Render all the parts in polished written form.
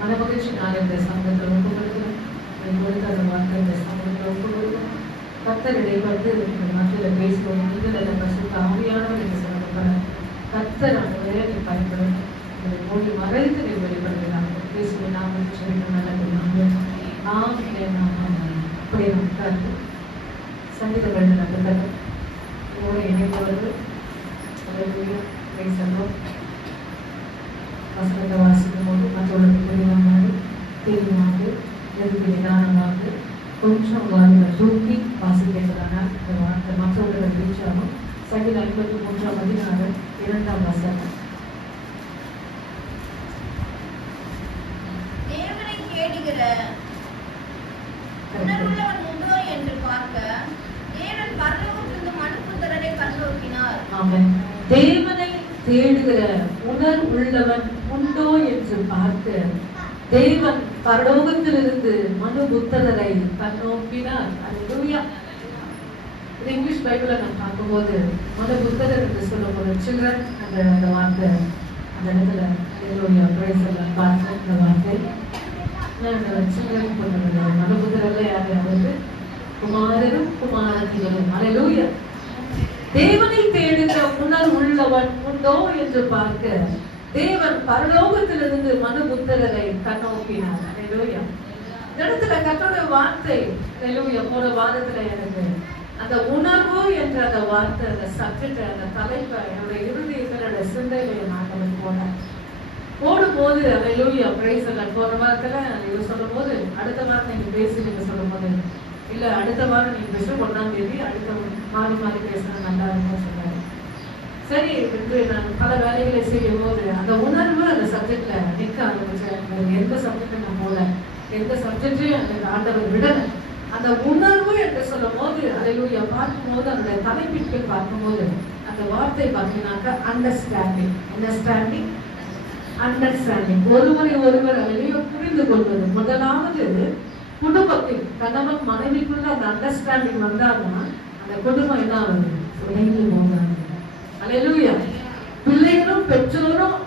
மனமகிழ்ச்சி நாள் இந்த சமூகத்தில் ஒப்பு கொடுக்கிறோம். அந்த வார்த்தை இந்த சமூகத்தில் ஒப்பு கொடுக்கிறோம். கர்த்தர் இடைப்பட்டு மத்தியில் பேசுவோம். நீங்கள் பசுத்த ஆவியானவர் என்று சொல்லப்பட்ட கர்த்தர் அவங்களே நீ பயன்படும் மொழி மறைத்து நீ வெளிப்படுகிறாங்க. பேசுவேன் நாங்கள் சொல்லிட்டு நல்லது அப்படியே நமக்கு சங்கீதங்கள் நடந்தது இதோடு இணைந்தவர்கள் பேசணும். வசனத்தை வாசிக்கும் போது மற்றவர்களுக்கு புரியாமல் தெரியாமல் எதுக்கு நிதானமாக கொஞ்சம் வாரிகள் தூக்கி வாசிக்கிறதான இந்த வார்த்தை மற்றவர்களை பிரிச்சாலும் சங்கீதம் 53 2ஆம் வசனம். தேவனை தேடுகிற உணர்வுள்ளவன் உண்டோ என்று பார்க்க தேவன் பரலோகத்திலிருந்து மனுபுத்திரரை கண்ணோக்கினார். ஆமென். தேவனை தேடுகிற உணர்வுள்ளவன் உண்டோ என்று பார்க்க தேவன் பரலோகத்திலிருந்து மனுபுத்திரரை கண்ணோக்கினார். அல்லேலூயா. இங்கிலீஷ் பைபிளை நான் பார்க்கும்போது மனுபுத்திரர் என்று சொல்லும்போது சில்ட்ரன் அந்த வார்த்தை அந்த இடத்துல அல்லேலூயா பிரைஸ் எல்லாம் பார்த்த அந்த வார்த்தை சில்ட்ரன் போட்டது. மனுபுத்திரர்ல யாரையாவது குமாரரும் குமாரத்திகளும். அல்லேலூயா. தேவனை தேடுகிற உணர்வுள்ளவன் உண்டோ என்று பார்க்க தேவன் பரலோகத்திலிருந்து மனுபுத்திரரை கண்ணோக்கினார். அல்லேலூயா. இந்த இடத்துல கர்த்தருடைய வார்த்தை அல்லேலூயா போன வாரத்துல எனக்கு அந்த உணர்வு என்ற அந்த வார்த்தை அந்த சப்ஜெக்ட் அந்த தலைப்பை என்னுடைய இருதயத்தினோட சிந்தையில நான் போடும்போது அல்லேலூயா பிரைஸ் எல்லாம் போன வாரத்துல நீங்க சொல்லும் போது அடுத்த வாரம் நீங்க பேசுறீங்க சொல்லும் போது இல்ல அடுத்த வாரம் நீங்க பேச 1ஆம் தேதி அடுத்த மாறி பேசுறது நல்லா இருக்கும் சொன்னாரு. சரி என்று நான் பல வேலைகளை செய்யும் போது அந்த உணர்வு அந்த சப்ஜெக்ட்ல நிற்க ஆரம்பிச்சேன். எந்த சப்ஜெக்ட் நான் போல எந்த சப்ஜெக்டையும் எனக்கு ஆண்டவர் விடல. அந்த உணர்வு என்று சொல்லும் போது அல்லேலூயா பார்க்கும்போது அந்த தலைப்பிற்கு பார்க்கும்போது அந்த வார்த்தை பார்த்தீங்கன்னாக்கா அண்டர்ஸ்டாண்டிங். அண்டர்ஸ்டாண்டிங் அண்டர்ஸ்டாண்டிங் ஒருவரை ஒருவர் அல்லேலூயா புரிந்து கொள்வது. முதலாவது குடும்பத்தில் கணவன் மனைவிக்குள்ள அந்த அண்டர்ஸ்டாண்டிங் வந்தாங்கன்னா அந்த குடும்பம் என்ன ஆகுது? உடைந்து போகாது. அல்லேலூயா. பிள்ளைகளும் பெற்றோரும்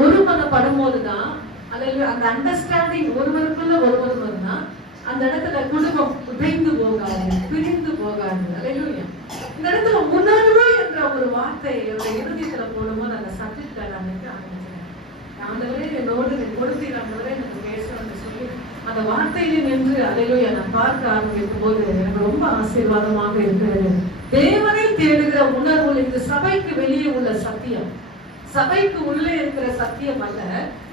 ஒருமனப்படும் போதுதான் அல்லேலூயா அந்த அண்டர்ஸ்டாண்டிங் ஒருவருக்குள்ள ஒருவர் வரும்னா அந்த இடத்துல குடும்பம் உடைந்து போகாது, பிரிந்து போகாது. அல்லேலூயா. இந்த இடத்துல உணர்வு என்ற ஒரு வார்த்தை என்னுடைய இருதயத்துல போடும்போது அந்த சப்ஜெக்ட்ல நான் ஆரம்பிச்சேன். ஆண்டவரே என்னோடு கொடுத்தீர் ஆண்டவரே எனக்கு பேசணும்னு சொல்லி அந்த வார்த்தையிலே நின்று அல்லேலூயா நான் பார்க்க ஆரம்பிக்கும் போது எனக்கு ரொம்ப ஆசீர்வாதமாக இருக்கிறது. தேவனை தேடுகிற உணர்வு இந்த சபைக்கு வெளியே உள்ள சத்தியம், சபைக்கு உள்ளே இருக்கிற சத்தியம் அல்ல.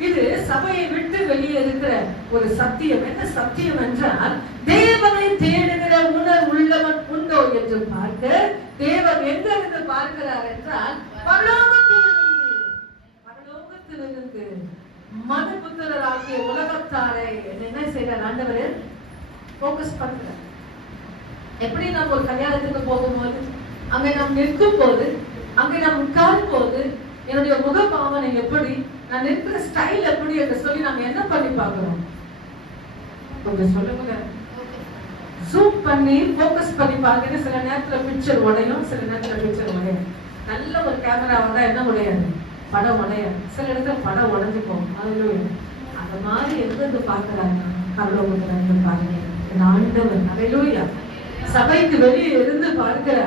இது சபையை விட்டு வெளியே இருக்கிற ஒரு சத்தியம். என்ன சத்தியம் என்றால் தேவனை தேடுகிற உணர்வுள்ளவன் உண்டோ என்று பார்க்க தேவன் எங்கிருந்து பார்க்கிறார் என்றால் பரலோகத்திலிருந்து மனுபுத்திரராகிய உலகத்தாரை என்ன செய்யறார்? ஆண்டவர் போக்கஸ் பண்றார். எப்படி நாம் ஒரு கல்யாணத்துக்கு போகும்போது அங்கே நாம் நிற்கும் போது அங்கே நாம் உட்காரும் போது என்னுடைய முக பாவனை எப்படி, நான் நிற்கிற ஸ்டைல் எப்படி என்று சொல்லி நாங்க என்ன பண்ணி பார்க்கிறோம்? கொஞ்சம் சொல்லுங்க. ஜூம் பண்ணி போக்கஸ் பண்ணி பார்க்கிற சில நேரத்துல பிக்சர் உடையும், சில நேரத்துல பிக்சர் உடையும். நல்ல ஒரு கேமரா வந்தா என்ன உடையாது? படம் உடையாது. சில இடத்துல படம் உடைஞ்சுப்போம். அதுல அந்த மாதிரி எங்கிருந்து பார்க்கிறாங்க? பரலோகத்துல பாருங்க ஆண்டவர். அல்லேலூயா. சபைக்கு வெளியே இருந்து பார்க்கிற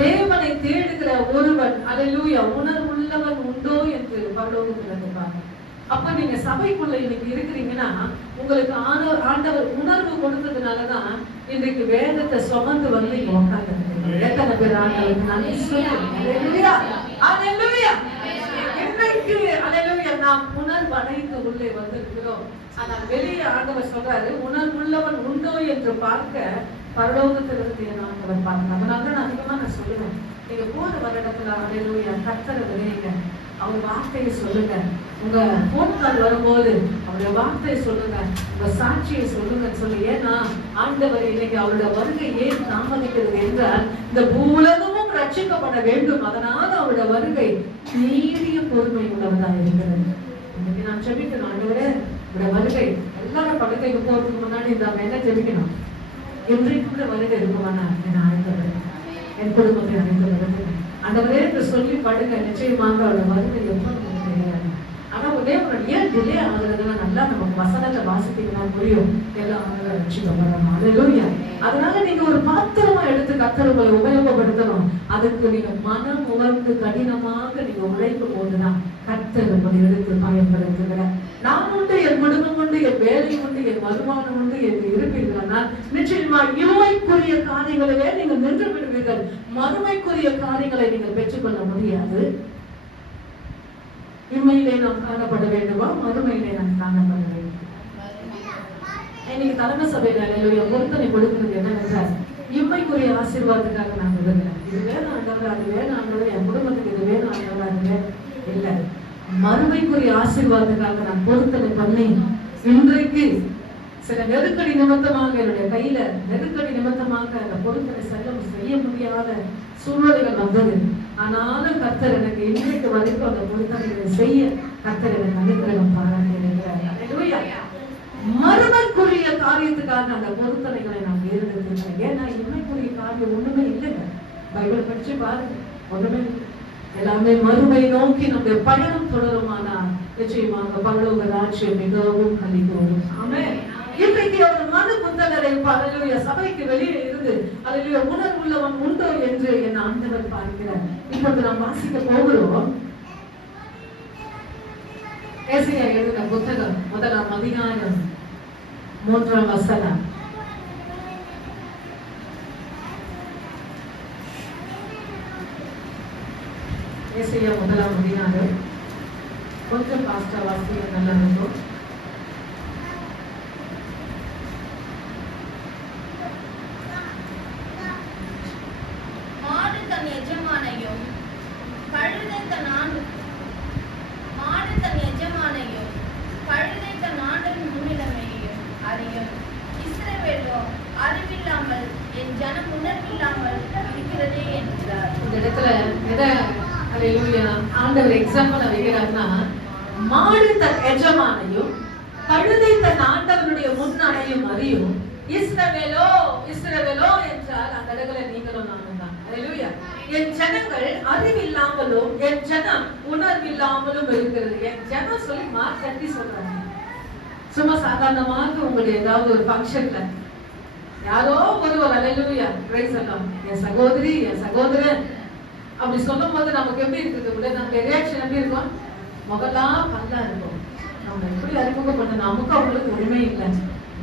தேவனை தேடுகிற ஒருவன் அல்லேலூயா உணர்வுள்ளவன் உண்டோ என்று பரலோகத்துல பாருங்க. அப்ப நீங்க சபைக்குள்ள இன்னைக்கு இருக்கிறீங்கன்னா உங்களுக்கு ஆண்டவர் உணர்வு கொடுத்ததுனாலதான் இன்றைக்கு வேதத்தை சுமந்து வந்து இங்க உட்கார்ந்து எத்தனை பேர் ஆண்டவருக்கு நன்றி சொல்லுங்க. அல்லேலூயா. நாம் உணர்வடைந்து உள்ளே வந்திருக்கிறோம். ஆனால் வெளியே ஆண்டவர் சொல்றாரு உணர்வுள்ளவன் உண்டோ என்று பார்க்க பரலோகத்திலிருந்து என் ஆண்டவர் பார்க்கணும். அதனால நான் அதிகமா சொல்லுவேன், நீங்க போற வருடத்துல அல்லேலூயா கர்த்தரை விளையுங்க, அவர் வார்த்தையை சொல்லுங்க. உங்க போன் கால் வரும்போது அவருடைய வார்த்தையை சொல்லுங்க, உங்க சாட்சியை சொல்லுங்க சொல்லி. ஏன்னா ஆண்டவர் இன்னைக்கு அவருடைய வருகை ஏன் தாமதிக்கிறது என்றால் இந்த பூலகமும் ரட்சிக்கப்பட வேண்டும். அதனால அவருடைய வருகை நீடிய பொறுமை உள்ளவதாக இருக்கிறது. இன்னைக்கு நான் ஜெபிக்கணும், ஆண்டவரே உடைய வருகை எல்லாரும் படுக்கைக்கு போறதுக்கு முன்னாடி நம்ம என்ன ஜெபிக்கணும்? இன்றைக்கு கூட வருகை இருக்குமானா என்னை அழைத்து வருகிறேன், என் குடும்பத்தை அழைத்து வருகிறேன் ஆண்டவரே என்று சொல்லி படுங்க. நிச்சயமாக அவரோட வருகை எப்போ நமக்கு தெரியாது. ஆனா ஒரே ஒரு ஏன் டிலே ஆகுறதுன்னா நல்லா நமக்கு வசனத்தை வாசித்தீங்கன்னா புரியும். எல்லாம் ஆண்டவரை ரட்சிக்க வரணும். அல்லேலூயா. அதனால நீங்க ஒரு பாத்திரமா எடுத்து கர்த்தர் உங்களை உபயோகப்படுத்தணும். அதுக்கு நீங்க மனம் உணர்ந்து கடினமாக நீங்க உழைக்கும் போதுதான் கர்த்தர் உங்களை எடுத்து பயன்படுத்துகிறார். நான் உண்டு, என் குடும்பம் உண்டு, என் வேலை உண்டு, என் வருமானம் உண்டு என்று இருப்பீர்களா நிச்சயமா இம்மைக்குரிய காரியங்களிலே நீங்கள் நின்று விடுவீர்கள். மறுமைக்குரிய காரியங்களை நீங்கள் பெற்றுக்கொள்ள முடியாது. இம்மையிலே நாம் காணப்பட வேண்டுமா, மறுமையிலே நாம் காணப்பட வேண்டும். இன்னைக்கு தலைமை சபையில அல்லேலூயா பொருத்தனை கொடுக்கிறது என்னவென்றால், இம்மைக்குரிய ஆசீர்வாதத்துக்காக நான் விடுகிறேன். இது வேணும் ஆண்டவர், அது வேணும் ஆண்டவர், என் குடும்பத்துக்கு இது வேணும் ஆண்டவர், அது வேணும் இல்லை. மறுமைக்குரிய ஆசீர்வாதத்துக்காக நான் பொருத்தனை பண்ணி இன்றைக்கு சில நெருக்கடி நிமித்தமாக என்னுடைய கையில நெருக்கடி நிமித்தமாக அந்த பொருத்தனை செய்ய முடியாத சூழ்நிலைகள் வந்தது. ஆனாலும் கர்த்தர் எனக்கு இன்றைக்கு வரைக்கும் அந்த பொருத்தனைகளை செய்ய கர்த்தர் எனக்கு அனுகிரகம் பாராட்டியிருக்கிறார். மறுமைக்குரிய காரியத்துக்காக அந்த பொருத்தனைகளை நான் ஏறெடுத்திருக்கேன். ஏன்னா இன்மைக்குரிய காரியம் ஒண்ணுமே இல்லைங்க. பைபிள் படிச்சு பாருங்க, ஒண்ணுமே இல்லை. எல்லாமே மறுமை நோக்கி நம்முடைய பயணம் தொடருமானால் நிச்சயமாக பரலோக ராஜ்யம் மிகவும் கலிகூரும். ஆமென். இன்றைக்கு அவர் மனு புத்தகரை அல்லேலூயா சபைக்கு வெளியே இருந்து அல்லேலூயா உணர்வுள்ளவன் உண்டோ என்று என் ஆண்டவர் பார்க்கிறார். இப்பொழுது நாம் வாசிக்க போகிறோம் ஏசாயா எழுதின புத்தகம் 1ஆம் அதிகாரம் 3ஆம் வசனம். ஏசாயா 1ஆம் அதிகாரம் கொஞ்சம் பாஸ்டா வாசிக்க நல்லா இருக்கும். ஆண்டவர் எக்ஸாம்பிள் வைக்கிறார்னா, மாடு தன் எஜமானையும் கழுதை தன் ஆண்டவனுடைய முன்னணையும் அறியும். இஸ்ரவேலோ இஸ்ரவேலோ என்றால் அந்த இடத்துல நீங்களும் நானும் தான். அல்லேலூயா. என் ஜனங்கள் அறிவில்லாமலும் என் ஜனம் உணர்வில்லாமலும் இருக்கிறது. என் ஜனம் சொல்லி மாற்றி சொல்றாங்க. சும்மா சாதாரணமாக உங்களுடைய ஏதாவது ஒரு ஃபங்க்ஷன்ல யாரோ ஒருவர் அல்லேலூயா பிரைஸ் எல்லாம் என் சகோதரி என் சகோதரன் அப்படி சொல்லும் போது நமக்கு எப்படி இருக்குது? உடனே நம்மளுடைய ரியாக்ஷன் எப்படி இருக்கும்? முகலாம் பல்லா இருக்கும். நம்ம எப்படி அறிமுகம் பண்ண நமக்கு அவங்களுக்கு உரிமை இல்லை.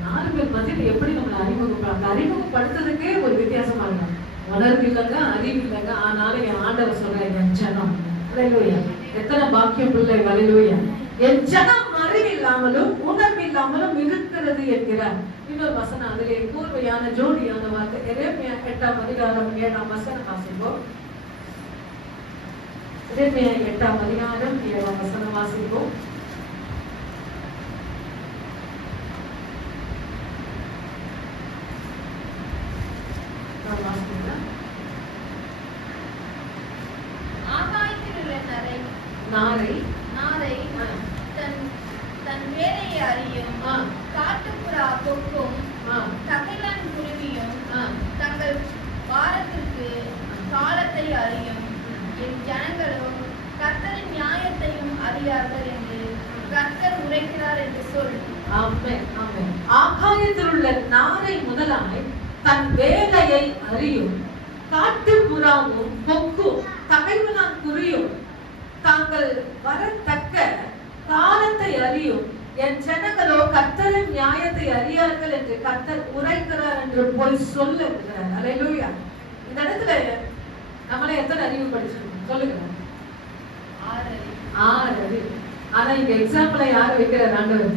4 பேர் மத்தியில் எப்படி நம்மளை அறிமுகப்படுத்த அறிமுகப்படுத்துறதுக்கே ஒரு வித்தியாசமா இருக்கும். உணர்வு இல்லைங்க, அறிவு இல்லைங்க. ஆனாலும் என் ஆண்டவர் சொல்றேன் என் ஜனம். அல்லேலூயா. எத்தனை பாக்கியம் பிள்ளை. அல்லேலூயா. என் ஜனம் அறிவில்லாமலும் உணர்வில்லாமலும் இருக்கிறது என்கிறார். இன்னொரு வசனம் அதிலே கூர்மையான ஜோடியான வார்த்தை. எரேமியா 8ஆம் அதிகாரம் 7ஆம் வசனம் வாசிப்போம். எரேமியா 8ஆம் அதிகாரம் 7ஆம் வசனம் வாசிப்போம். நாரை நாரை தன் வேலையை அறியும். காட்டுப்புறா கொக்கும் தகைலான் குருவியும் தங்கள் வாரத்திற்கு காலத்தை அறியும். என் ஜனங்களும் கர்த்தரின் நியாயத்தையும் அறியார்கள் என்று கர்த்தர் உரைக்கிறார் என்று சொல். ஆமென், ஆமென். ஆகாயத்தில் உள்ள நாரை முதலாய் தன் வேலையை அறியும். காட்டுப்புறாவும் கொக்கும் தகைலான் குருவியும் தாங்கள் வரத்தக்க காலத்தை அறியும். என் ஜனங்களோ கர்த்தரின் நியாயத்தை அறியார்கள் என்று கர்த்தர் உரைக்கிறார் என்று போய் சொல்லுகிறார். அல்லேலூயா. இந்த இடத்துல நம்மளே எத்தனை அறிவு படிச்சிருக்கோம் சொல்லுங்க? 6 அறிவு. ஆனா இங்க எக்ஸாம்பிளை யார் வைக்கிறார்? ஆண்டவர்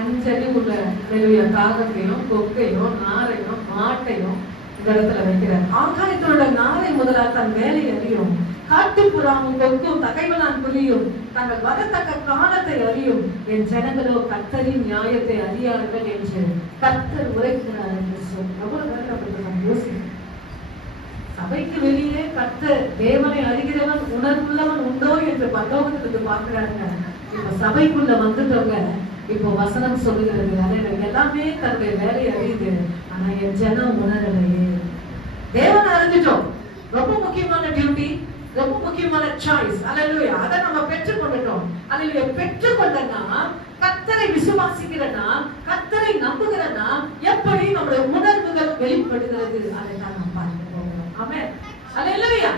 5 அறிவு உள்ள அல்லேலூயா காகத்தையும் கொக்கையும் நாரையும் மாட்டையும் இந்த இடத்துல வைக்கிறார். ஆகாயத்தோட நாரை முதலாக தன் வேலையை அறியும். காட்டுப்புறாவும் கொக்கும் தகைவலான் புலியும் தங்கள் வரத்தக்க காலத்தை அறியும். என் ஜனங்களோ கர்த்தரின் நியாயத்தை அறியார்கள் என்று கர்த்தர் உரைக்கிறார் என்று சொல். எவ்வளவு நேரம் அப்படி நம்ம யோசிக்கணும். சபைக்கு வெளியே கர்த்தர் தேவனை அறிகிறவன் உணர்வுள்ளவன் உண்டோ என்று பரலோகத்திலிருந்து பார்க்கிறாங்க. இப்ப சபைக்குள்ள வந்துட்டவங்க இப்போ வசனம் சொல்லுகிறது, எல்லாமே தன்னுடைய வேலையை அறியுது, ஆனா என் ஜனம் உணரலையே. தேவனை அறிஞ்சிட்டோம், ரொம்ப முக்கியமான டியூட்டி, ரொம்ப முக்கியமான சாய்ஸ். அல்லேலூயா. அதை நம்ம பெற்றுக்கொண்டுட்டோம். அல்லேலூயா. பெற்றுக்கொண்டனா கர்த்தரை விசுவாசிக்கிறனா, கர்த்தரை நம்புகிறனா, எப்படி நம்முடைய உணர்வுகள் வெளிப்படுகிறது அதை தான் நாம் பார்க்க போகிறோம். ஆமென். அல்லேலூயா.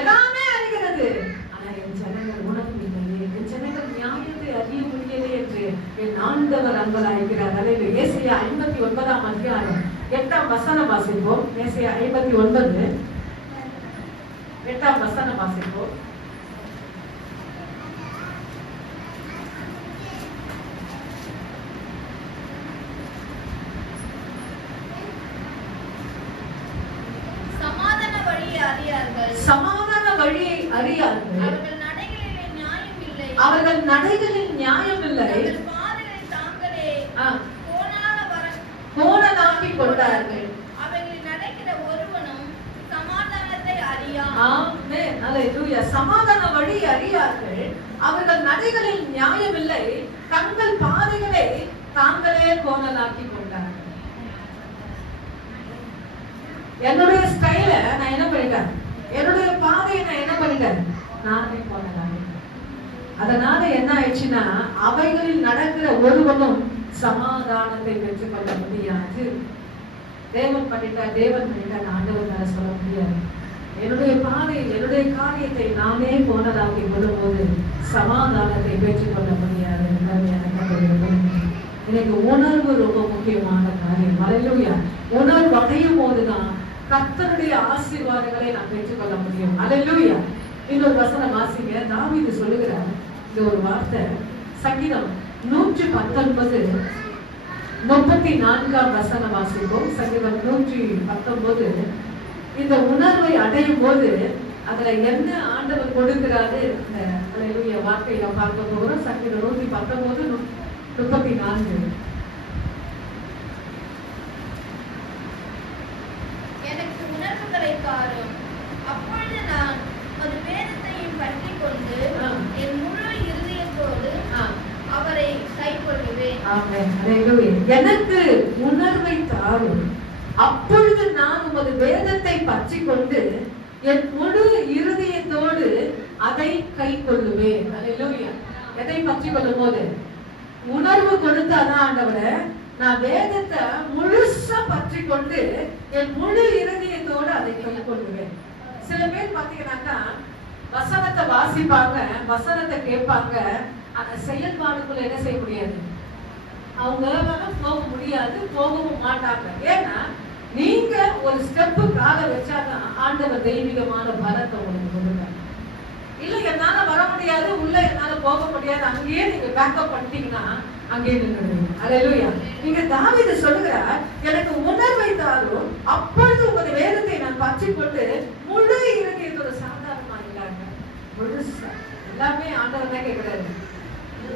எல்லாமே அறிகிறது, ஆனா என் ஜனங்கள் உணர்வில்லையே, என் ஜனங்கள் நியாயத்தை அறிய முடியலே என்று என் ஆண்டவர் அன்பராயிருக்கிறார். அல்லேலூயா. ஏசாயா 59ஆம் அதிகாரம் 8ஆம் வசனம் வாசிப்போம். ஏசாயா 59 8ஆம் வசனம் வாசிப்போம். சமாதான வழியை அறியார்கள், சமாதான வழியை அறியார்கள், அவர்கள் நடைகளிலே நியாயம் இல்லை, அவர்கள் நடைகளில் நியாயம் இல்லை, அவர்கள் பாதைகளை தாங்களே கோணலாக்கிக் கொண்டார்கள், அவைகளில் நடக்கிற ஒருவனும் சமாதானத்தை அறியான். ஆமென். அல்லேலூயா. சமாதான வழி அறியார்கள், அவர்கள் நடைகளில் நியாயம் இல்லை, தங்கள் பாதைகளை தாங்களே கோணலாக்கிக் கொண்டார்கள். என்னுடைய ஸ்டைல நான் என்ன பண்ணிட்டேன், என்னுடைய பாதையை நான் என்ன பண்ணிட்டேன், நானே கோணலாக்கிட்டேன். அதனால என்ன ஆயிடுச்சுன்னா, அவைகளில் நடக்கிற ஒருவனும் சமாதானத்தை பெற்றுக்கொள்ள முடியாது. தேவன் பண்ணிட்டார் ஆண்டவர்னால சொல்ல முடியாது. என்னுடைய பாதை, என்னுடைய காரியத்தை நானே கோணலாக்கி கொள்ளும் போது சமாதானத்தை பெற்றுக்கொள்ள முடியாது. எனக்கு உணர்வு ரொம்ப முக்கியமான காரியம். அல்லேலூயா. உணர்வு அடையும் போதுதான் கர்த்தருடைய ஆசீர்வாதங்களை நான் பெற்றுக்கொள்ள முடியும். அல்லேலூயா. இன்னொரு வசனம் வாசிங்க. தாவீது சொல்லுகிறார் இந்த ஒரு வார்த்தை, சங்கீதம் 119 34ஆம் வசனம் வாசிப்போம். சங்கீதம் 119. இந்த உணர்வை அடையும் போது அதுல என்ன ஆண்டவர் கொடுக்கிறாரு, அந்த அல்லேலூயா வார்த்தையை நாம் பார்க்க போகிறோம். சங்கீதம் 119 34. எனக்கு உணர்வுகளை தாரும், அப்பொழுது நான் ஒரு வேதத்தையும் பற்றி கொண்டு என் முழு இருதயத்தோடு அவரை கைக்கொள்ளுவேன். ஆமென். அல்லேலூயா. எனக்கு உணர்வை தாரும், அப்பொழுது நான் உமது வேதத்தை பற்றி கொண்டு என் முழு இருதயத்தோடு அதை கைக்கொள்ளுவேன். அல்லேலூயா. எதை பற்றி கொள்ளும் போது உணர்வு கொடுத்தாதான் ஆண்டவரே, நான் வேதத்தை முழுசா பற்றி கொண்டு என் முழு இருதயத்தோடு அதை கைக்கொள்ளுவேன். சில பேர் பாத்தீங்கன்னாக்கா வசனத்தை வாசிப்பாங்க, வசனத்தை கேட்பாங்க, ஆனா செயல்பாடுக்குள்ள என்ன செய்ய முடியாது, அவங்க போக முடியாது, போகவும் மாட்டாங்க. ஏன்னா நீங்க ஒரு ஸ்டெப்பு கால வச்சாதான் ஆண்டவர் தெய்வீகமான பலத்தை உங்களுக்கு கொடுப்பாங்க. இல்ல என்னால வர முடியாது, உள்ள என்னால போக முடியாது, அங்கேயே நீங்க பேக்கப் பண்ணிட்டீங்கன்னா அங்கேயே நின்றுடுவீங்க. அல்லேலூயா. நீங்க தாவீது சொல்லுகிறார், எனக்கு உணர்வை தாரும், அப்பொழுது உங்களுடைய வேதத்தை நான் பற்றி கொண்டு முழு இருதயத்தோட சாதாரணமா இல்லாங்க முழுசா எல்லாமே ஆண்டவர் தான் கேட்கிறாரு.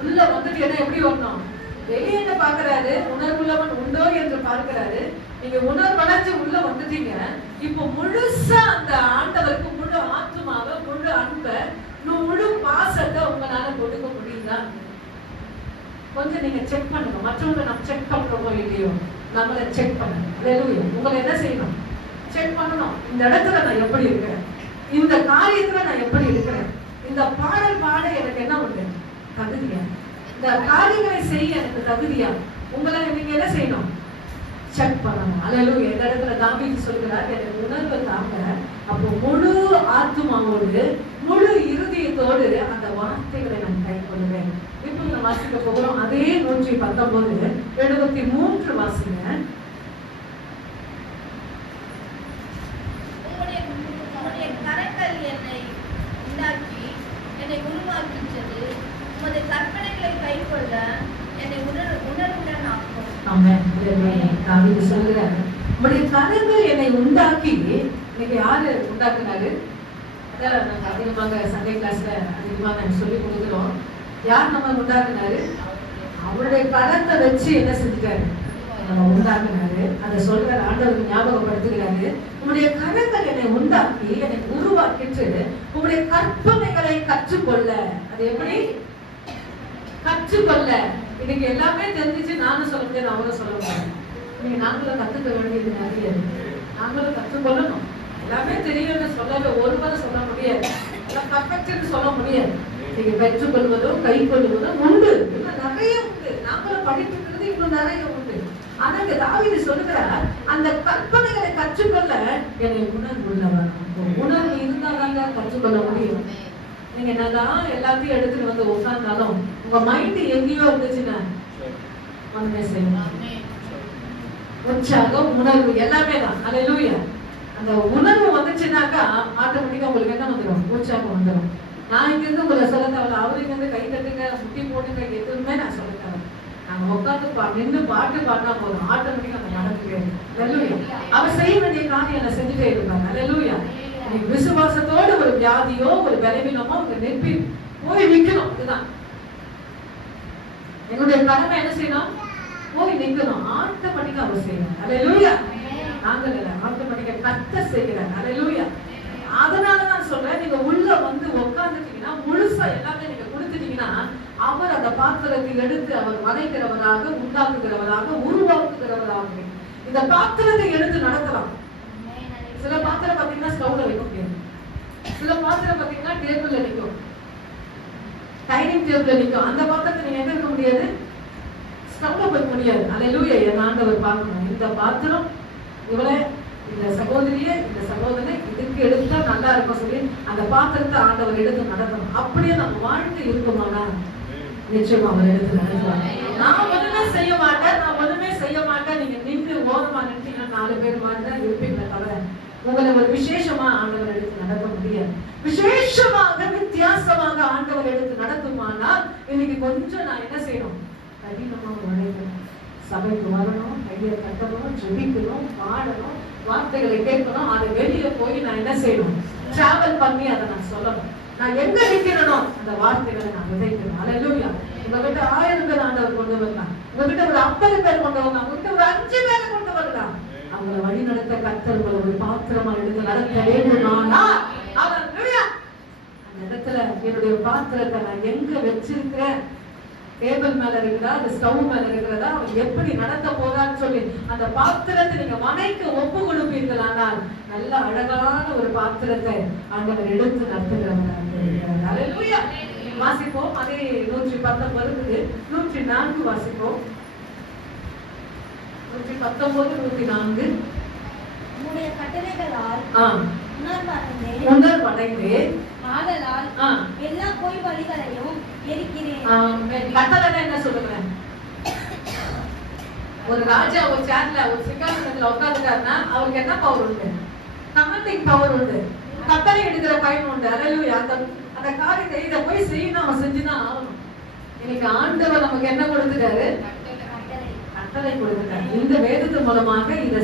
உள்ள வந்துட்டு என்ன எப்படி வரணும், வெளியே என்ன பாக்குறாரு, உணர்வுள்ளவன் உண்டோ என்று பார்க்கிறாரு. நீங்க உணர்வடைஞ்சு உள்ள வந்துட்டீங்க. இப்போ முழுசா அந்த ஆண்டவருக்கு முழு ஆத்மாவை, முழு அன்பை, முழு பாசத்தை உங்களால கொடுக்க முடியுதா? கொஞ்சம் நீங்க செக் பண்ணுங்க. மற்றவங்க நம்ம செக் பண்றோமோ இல்லையோ, நம்மளை செக் பண்ணுங்க. அல்லேலூயா. உங்களை என்ன செய்யணும், செக் பண்ணணும். இந்த இடத்துல நான் எப்படி இருக்கிறேன், இந்த காரியத்துல நான் எப்படி இருக்கிறேன், இந்த பாடல் பாட எனக்கு என்ன உண்டு, தகுதியா, இந்த காரியங்களை செய்ய எனக்கு தகுதியா, உங்களை நீங்க என்ன செய்யணும், செக் பண்ணணும். அல்லேலூயா. இந்த இடத்துல தாவீது சொல்கிறார், எனக்கு உணர்வை தாங்க, அப்போ முழு ஆத்மாவோடு முழு இருதயத்தோடு அந்த வார்த்தைகளை நான் கைக்கொள்வேன். இப்போ நான் வாசிக்க போகிறோம் அதே 119 73 வாசிங்க. உம்முடைய கரங்கள் என்னை உண்டாக்கி என்னை உருவாக்கிச்சது, உமது கற்பனைகளை கைக்கொள்ள என்னை உணர்வுடன் ஆக்கும். ஆமென். தாவீது சொல்கிறார், உம்முடைய கரங்கள் என்னை உண்டாக்கி. இன்னைக்கு யாரு உண்டாக்குனாரு? அதான் நாங்க அதிகமாக சண்டே கிளாஸ்ல அதிகமாக நாங்க சொல்லி கொடுக்குறோம். யார் நம்ம உண்டாக்குனாரு? அவருடைய கரத்தை வச்சு என்ன செஞ்சுட்டாரு, உண்டாக்குனாரு. அதை சொல்ற ஆண்டவருக்கு ஞாபகப்படுத்துகிறாரு. உங்களுடைய கரங்கள் என்னை உண்டாக்கி என்னை உருவாக்கிட்டு உங்களுடைய கற்பனைகளை கற்றுக்கொள்ள. அது எப்படி கற்றுக்கொள்ள? இன்னைக்கு எல்லாமே தெரிஞ்சிச்சு நானும் சொல்ல முடியாது, அவரும் சொல்ல முடியாது. நீங்க நாங்களும் கத்துக்க வேண்டியது நிறைய இருக்கு. நாங்களும் கற்றுக்கொள்ளணும். எல்லாமே தெரியும்னு சொல்லவே ஒருவரை சொல்ல முடியாது, எல்லாம் பர்ஃபெக்ட்னு சொல்ல முடியாது. நீங்க பெற்றுக்கொள்வதும் கை கொள்வதும் உண்டு, இன்னும் நிறைய உண்டு. நாங்களும் படிக்கிறது இன்னும் நிறைய உண்டு. ஆனா இந்த தாவீது சொல்லுகிறார், அந்த கற்பனைகளை கற்றுக்கொள்ள என்னை உணர்வு உள்ளவர். உணர்வு இருந்தாதாங்க கற்றுக்கொள்ள முடியும். நீங்க என்னதான் எல்லாத்தையும் எடுத்துட்டு வந்து உட்கார்ந்தாலும் உங்க மைண்ட் எங்கேயோ இருந்துச்சுன்னா ஒண்ணுமே செய்யணும். உற்சாகம் உணர்வு எல்லாமே தான். அல்லேலூயா. அந்த உணர்வு வந்துச்சுன்னாக்கா ஆட்டோமேட்டிக்கா உங்களுக்கு என்ன வந்துடும்? உற்சாகம் வந்துடும். நான் இங்க இருந்து உங்களை சொல்ல தேவையில்ல, அவரு இங்க இருந்து கை தட்டுங்க, முட்டி போடுங்க, எதுவுமே நான் சொல்ல தேவை. நாங்க உட்காந்து நின்று பாட்டு பாடினா போதும், ஆட்டோமேட்டிக்கா அந்த நடக்குது. அல்லேலூயா. அவர் செய்ய வேண்டிய காரியம் செஞ்சுட்டே இருப்பாங்க. அல்லேலூயா. விசுவாசத்தோடு ஒரு வியாதியோ ஒரு பலவீனமோ உங்க நெப்பி போய் நிக்கணும். இதுதான் எங்களுடைய கடமை. என்ன செய்யணும்? போய் நிக்கணும். ஆட்டோமேட்டிக்கா அவர் செய்யணும். அல்லேலூயா. நாங்கள் இல்ல, ஆட்டோமேட்டிக்கா கர்த்தர் செய்கிறார். அல்லேலூயா. அதனாலதான் சொல்றேன், நீங்க உள்ள வந்து உட்கார்ந்துட்டீங்கன்னா முழுசா எல்லாமே நீங்க கொடுத்துட்டீங்கன்னா அவர் அந்த பாத்திரத்தை எடுத்து அவர் வதைக்கிறவராக, உண்டாக்குகிறவராக, உருவாக்குகிறவராக இந்த பாத்திரத்தை எடுத்து நடத்தலாம். சில பாத்திரம் பாத்தீங்கன்னா ஸ்டவ்ல வைக்க முடியாது, சில பாத்திரம் பாத்தீங்கன்னா டேபிள்ல நிற்கும், டைனிங் டேபிள்ல நிற்கும். அந்த பாத்திரத்தை நீங்க எங்க வைக்க முடியாது? ஸ்டவ்ல வைக்க முடியாது. அல்லேலூயா. என் ஆண்டவர் பார்க்கணும், இந்த பாத்திரம் இவளை, இந்த சகோதரியை, இந்த சகோதரனை இதுக்கு எடுத்தா நல்லா இருக்கும் சொல்லி அந்த பாத்திரத்தை ஆண்டவர் எடுத்து நடத்தணும். அப்படியே நம்ம வாழ்க்கை இருக்குமானா நிச்சயமா அவர் எடுத்து நடத்துவாங்க. நான் ஒண்ணுமே செய்ய மாட்டேன், நான் ஒண்ணுமே செய்ய மாட்டேன், நீங்க நின்று ஓரமா நின்றீங்கன்னா 4 பேர் மாதிரி தான் இருப்பீங்களே தவிர உங்களை ஒரு விசேஷமா ஆண்டவர் எடுத்து நடத்த முடியாது. விசேஷமாக வித்தியாசமாக ஆண்டவர் எடுத்து நடத்துமானால் இன்னைக்கு கொஞ்சம் நான் என்ன செய்யணும்? கடினமா உழைக்கணும், சபைக்கு வரணும், கையை கட்டணும், ஜெபிக்கணும், பாடணும், வார்த்தைகளை கேட்கணும். அது வெளியே போய் நான் என்ன செய்யணும்? டிராவல் பண்ணி அதை நான் சொல்லணும். நான் எங்க நிக்கிறனோ அந்த வார்த்தைகளை நான் விதைக்கணும். அல்லேலூயா. உங்ககிட்ட 1000 பேர் ஆண்டவர் கொண்டு வரலாம், உங்ககிட்ட ஒரு 50 பேர் கொண்டு வரலாம், உங்ககிட்ட ஒரு 5 பேரை கொண்டு வரலாம். அவங்களை வழி நடத்த கர்த்தர் உங்களை ஒரு பாத்திரமா எடுத்து நடத்த வேண்டுமானால் அல்லேலூயா. அந்த இடத்துல என்னுடைய பாத்திரத்தை நான் எங்க வச்சிருக்கிறேன்? டேபிள் மேல இருக்கிறதா, அந்த ஸ்டவ் மேல இருக்கிறதா, அவர் எப்படி நடத்த போறான்னு சொல்லி அந்த பாத்திரத்தை நீங்க மனைக்கு ஒப்பு கொடுப்பீர்கள். ஆனால் நல்ல அழகான ஒரு பாத்திரத்தை ஆண்டவர் எடுத்து நடத்துகிறவராக. அல்லேலூயா. வாசிப்போம். அதே 119 104 வாசிப்போம். 119 104. உம்முடைய கட்டளைகளால் உணர்வடைந்து ஆதலால் எல்லா பொய் வழிகளையும் எரிக்கிறேன். கட்டளை என்ன சொல்லுகிறேன்? ஒரு ராஜா ஒரு சேர்ல ஒரு சிங்காசனத்துல உட்கார்ந்துட்டாருன்னா அவருக்கு என்ன பவர் உண்டு? கமாண்டிங் பவர் உண்டு, கட்டளை எடுக்கிற பயன் உண்டு. அல்லேலூயா. அந்த காரியத்தை இதை போய் செய்யணும், அவன் செஞ்சுதான் ஆகணும். இன்னைக்கு ஆண்டவர் நமக்கு என்ன கொடுத்துட்டாரு? கட்டளை கொடுத்துட்டாரு. இந்த வேதத்து மூலமாக இதை